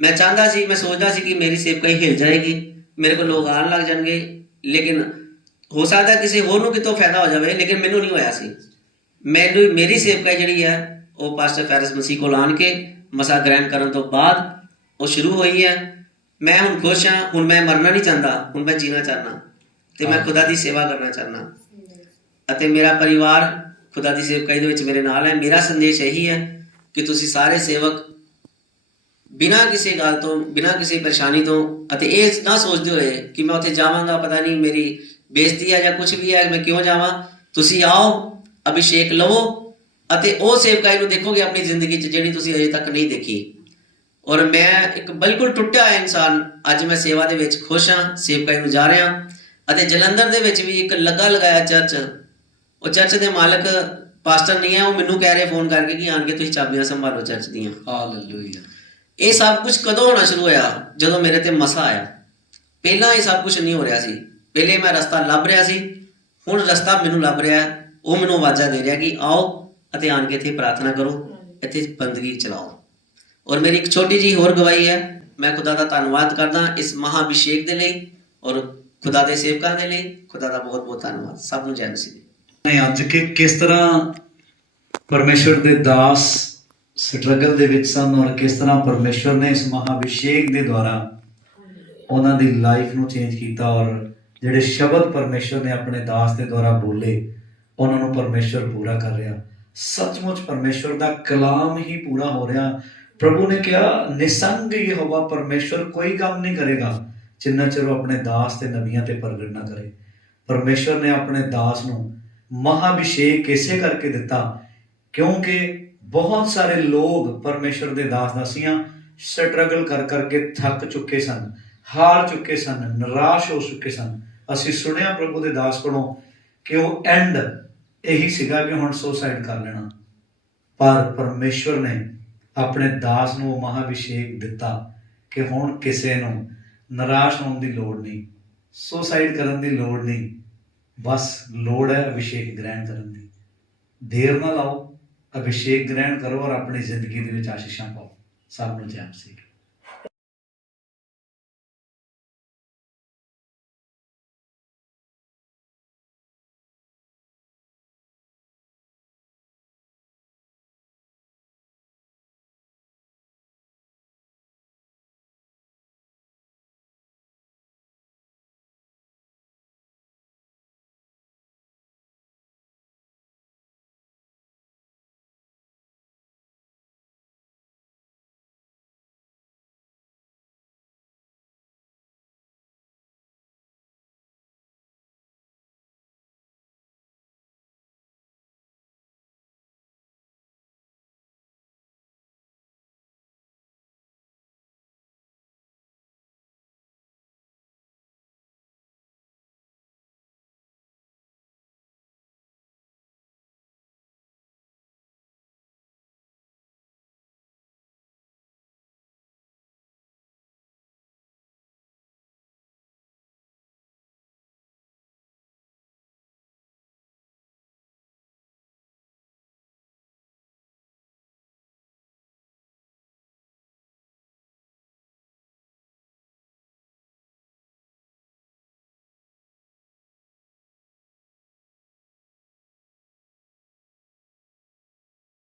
ਮੈਂ ਚਾਹੁੰਦਾ ਸੀ, ਮੈਂ ਸੋਚਦਾ ਸੀ ਕਿ ਮੇਰੀ ਸੇਵਕਾਈ ਹਿਲ ਜਾਏਗੀ, ਮੇਰੇ ਕੋਲ ਲੋਕ ਆਉਣ ਲੱਗ ਜਾਣਗੇ, ਲੇਕਿਨ ਹੋ ਸਕਦਾ ਕਿਸੇ ਹੋਰ ਨੂੰ ਕਿਤੋਂ ਫਾਇਦਾ ਹੋ ਜਾਵੇ, ਲੇਕਿਨ ਮੈਨੂੰ ਨਹੀਂ ਹੋਇਆ ਸੀ। ਮੈਨੂੰ ਮੇਰੀ ਸੇਵਕਾਈ ਜਿਹੜੀ ਹੈ ਉਹ ਪਾਸਟਰ ਫੈਰਿਸ ਮਸੀਹ ਕੋਲ ਆਣ ਕੇ ਮਸਾ ਗ੍ਰਹਿਣ ਕਰਨ ਤੋਂ ਬਾਅਦ ਉਹ ਸ਼ੁਰੂ ਹੋਈ ਹੈ। ਮੈਂ ਹੁਣ ਖੁਸ਼ ਹਾਂ, ਹੁਣ ਮੈਂ ਮਰਨਾ ਨਹੀਂ ਚਾਹੁੰਦਾ, ਹੁਣ ਮੈਂ ਜੀਣਾ ਚਾਹੁੰਦਾ ਤੇ ਮੈਂ ਖੁਦਾ ਦੀ ਸੇਵਾ ਕਰਨਾ ਚਾਹੁੰਦਾ ਅਤੇ ਮੇਰਾ ਪਰਿਵਾਰ ਖੁਦਾ ਦੀ ਸੇਵਕਾਈ ਦੇ ਵਿੱਚ ਮੇਰੇ ਨਾਲ ਹੈ। ਮੇਰਾ ਸੰਦੇਸ਼ ਇਹੀ ਹੈ ਕਿ ਤੁਸੀਂ ਸਾਰੇ ਸੇਵਕ ਬਿਨਾਂ ਕਿਸੇ ਗੱਲ ਤੋਂ, ਬਿਨਾਂ ਕਿਸੇ ਪਰੇਸ਼ਾਨੀ ਤੋਂ ਅਤੇ ਇਹ ਨਾ ਸੋਚਦੇ ਹੋਏ ਕਿ ਮੈਂ ਉੱਥੇ ਜਾਵਾਂਗਾ, ਪਤਾ ਨਹੀਂ ਮੇਰੀ ਬੇਇੱਜ਼ਤੀ ਹੈ ਜਾਂ ਕੁਝ ਵੀ ਹੈ, ਮੈਂ ਕਿਉਂ ਜਾਵਾਂ। ਤੁਸੀਂ ਆਓ, ਅਭਿਸ਼ੇਕ ਲਵੋ ਅਤੇ ਉਹ ਸੇਵਕਾਈ ਨੂੰ ਦੇਖੋਗੇ ਆਪਣੀ ਜ਼ਿੰਦਗੀ 'ਚ ਜਿਹੜੀ ਤੁਸੀਂ ਅਜੇ ਤੱਕ ਨਹੀਂ ਦੇਖੀ। ਔਰ ਮੈਂ ਇੱਕ ਬਿਲਕੁਲ ਟੁੱਟਿਆ ਹੋਇਆ ਇਨਸਾਨ, ਅੱਜ ਮੈਂ ਸੇਵਾ ਦੇ ਵਿੱਚ ਖੁਸ਼ ਹਾਂ, ਸੇਵਕਾਈ ਨੂੰ ਜਾ ਰਿਹਾ ਅਤੇ ਜਲੰਧਰ ਦੇ ਵਿੱਚ ਵੀ ਇੱਕ ਲੱਗਾ ਲਗਾਇਆ ਚਰਚ, ਉਹ ਚਰਚ ਦੇ ਮਾਲਕ ਪਾਸਟਰ ਨਹੀਂ ਹੈ, ਉਹ ਮੈਨੂੰ ਕਹਿ ਰਹੇ ਫੋਨ ਕਰਕੇ ਕਿ ਆਣ ਕੇ ਤੁਸੀਂ ਚਾਬੀਆਂ ਸੰਭਾਲੋ ਚਰਚ ਦੀਆਂ। ਹਾਲੇਲੂਇਆ। ਇਹ ਸਭ ਕੁਝ ਕਦੋਂ ਹੋਣਾ ਸ਼ੁਰੂ ਹੋਇਆ? ਜਦੋਂ ਮੇਰੇ ਤੇ ਮਸਾ ਆਇਆ। ਪਹਿਲਾਂ ਇਹ ਸਭ ਕੁਝ ਨਹੀਂ ਹੋ ਰਿਹਾ ਸੀ। ਪਹਿਲੇ ਮੈਂ ਰਸਤਾ ਲੱਭ ਰਿਹਾ ਸੀ, ਹੁਣ ਰਸਤਾ ਮੈਨੂੰ ਲੱਭ ਰਿਹਾ, ਉਹ ਮੈਨੂੰ ਆਵਾਜ਼ਾਂ ਦੇ ਰਿਹਾ ਕਿ ਆਓ ਅਤੇ ਆਣ ਕੇ ਇੱਥੇ ਪ੍ਰਾਰਥਨਾ ਕਰੋ, ਇੱਥੇ ਬੰਦਗੀ ਚਲਾਓ। ਔਰ ਮੇਰੀ ਇੱਕ ਛੋਟੀ ਜਿਹੀ ਹੋਰ ਗਵਾਹੀ ਹੈ, ਮੈਂ ਖੁਦਾ ਦਾ ਧੰਨਵਾਦ ਕਰਦਾ ਇਸ ਮਹਾਅਭਿਸ਼ੇਕ ਦੇ ਲਈ ਔਰ ਖੁਦਾ ਦੇ ਸੇਵਕਾਂ ਦੇ ਲਈ। ਖੁਦਾ ਦਾ ਬਹੁਤ ਬਹੁਤ ਧੰਨਵਾਦ। ਸਭ ਨੂੰ ਜੈ ਮਸੀਹ। ਅੱਜ ਕਿ ਕਿਸ ਤਰ੍ਹਾਂ ਪਰਮੇਸ਼ਵਰ ਦੇ ਦਾਸ ਸਟਰਗਲ ਦੇ ਵਿੱਚ ਸਨ ਔਰ ਕਿਸ ਤਰ੍ਹਾਂ ਪਰਮੇਸ਼ਵਰ ਨੇ ਇਸ ਮਹਾਅਭਿਸ਼ੇਕ ਦੇ ਦੁਆਰਾ ਉਹਨਾਂ ਦੀ ਲਾਈਫ ਨੂੰ ਚੇਂਜ ਕੀਤਾ ਔਰ ਜਿਹੜੇ ਸ਼ਬਦ ਪਰਮੇਸ਼ਵਰ ਨੇ ਆਪਣੇ ਦਾਸ ਦੇ ਦੁਆਰਾ ਬੋਲੇ ਉਹਨਾਂ ਨੂੰ ਪਰਮੇਸ਼ਵਰ ਪੂਰਾ ਕਰ ਰਿਹਾ। ਸੱਚਮੁੱਚ ਪਰਮੇਸ਼ਵਰ ਦਾ ਕਲਾਮ ਹੀ ਪੂਰਾ ਹੋ ਰਿਹਾ। ਪ੍ਰਭੂ ਨੇ ਕਿਹਾ, ਨਿਸੰਗ ਯਹੋਵਾ ਪਰਮੇਸ਼ਵਰ ਕੋਈ ਕੰਮ ਨਹੀਂ ਕਰੇਗਾ ਜਿੰਨਾ ਚਿਰ ਉਹ ਆਪਣੇ ਦਾਸ ਤੇ ਨਬੀਆਂ ਤੇ ਪ੍ਰਗਟ ਨਾ ਕਰੇ। ਪਰਮੇਸ਼ਵਰ ਨੇ ਆਪਣੇ ਦਾਸ ਨੂੰ ਮਹਾਅਭਿਸ਼ੇਕ ਇਸੇ ਕਰਕੇ ਦਿੱਤਾ ਕਿਉਂਕਿ ਬਹੁਤ ਸਾਰੇ ਲੋਕ ਪਰਮੇਸ਼ਵਰ ਦੇ ਦਾਸ ਦਾਸੀਆਂ ਸਟਰਗਲ ਕਰ ਕਰਕੇ ਥੱਕ ਚੁੱਕੇ ਸਨ, ਹਾਰ ਚੁੱਕੇ ਸਨ, ਨਿਰਾਸ਼ ਹੋ ਚੁੱਕੇ ਸਨ। ਅਸੀਂ ਸੁਣਿਆ ਪ੍ਰਭੂ ਦੇ ਦਾਸ ਕੋਲੋਂ ਕਿ ਉਹ ਐਂਡ ਇਹੀ ਸੀਗਾ ਕਿ ਹੁਣ ਸੁਸਾਈਡ ਕਰ ਲੈਣਾ, ਪਰ ਪਰਮੇਸ਼ਵਰ ਨੇ ਆਪਣੇ ਦਾਸ ਨੂੰ ਉਹ ਮਹਾਅਭਿਸ਼ੇਕ ਦਿੱਤਾ ਕਿ ਹੁਣ ਕਿਸੇ ਨੂੰ ਨਿਰਾਸ਼ ਹੋਣ ਦੀ ਲੋੜ ਨਹੀਂ, ਸੁਸਾਈਡ ਕਰਨ ਦੀ ਲੋੜ ਨਹੀਂ, ਬਸ ਲੋੜ ਹੈ ਅਭਿਸ਼ੇਕ ਗ੍ਰਹਿਣ ਕਰਨ ਦੀ। ਦੇਰ ਨਾ ਲਾਓ, ਅਭਿਸ਼ੇਕ ਗ੍ਰਹਿਣ ਕਰੋ ਔਰ ਆਪਣੀ ਜ਼ਿੰਦਗੀ ਦੇ ਵਿੱਚ ਆਸ਼ੀਸ਼ਾਂ ਪਾਓ। ਸਭ ਨੂੰ ਜੈ ਮਸੀਹ।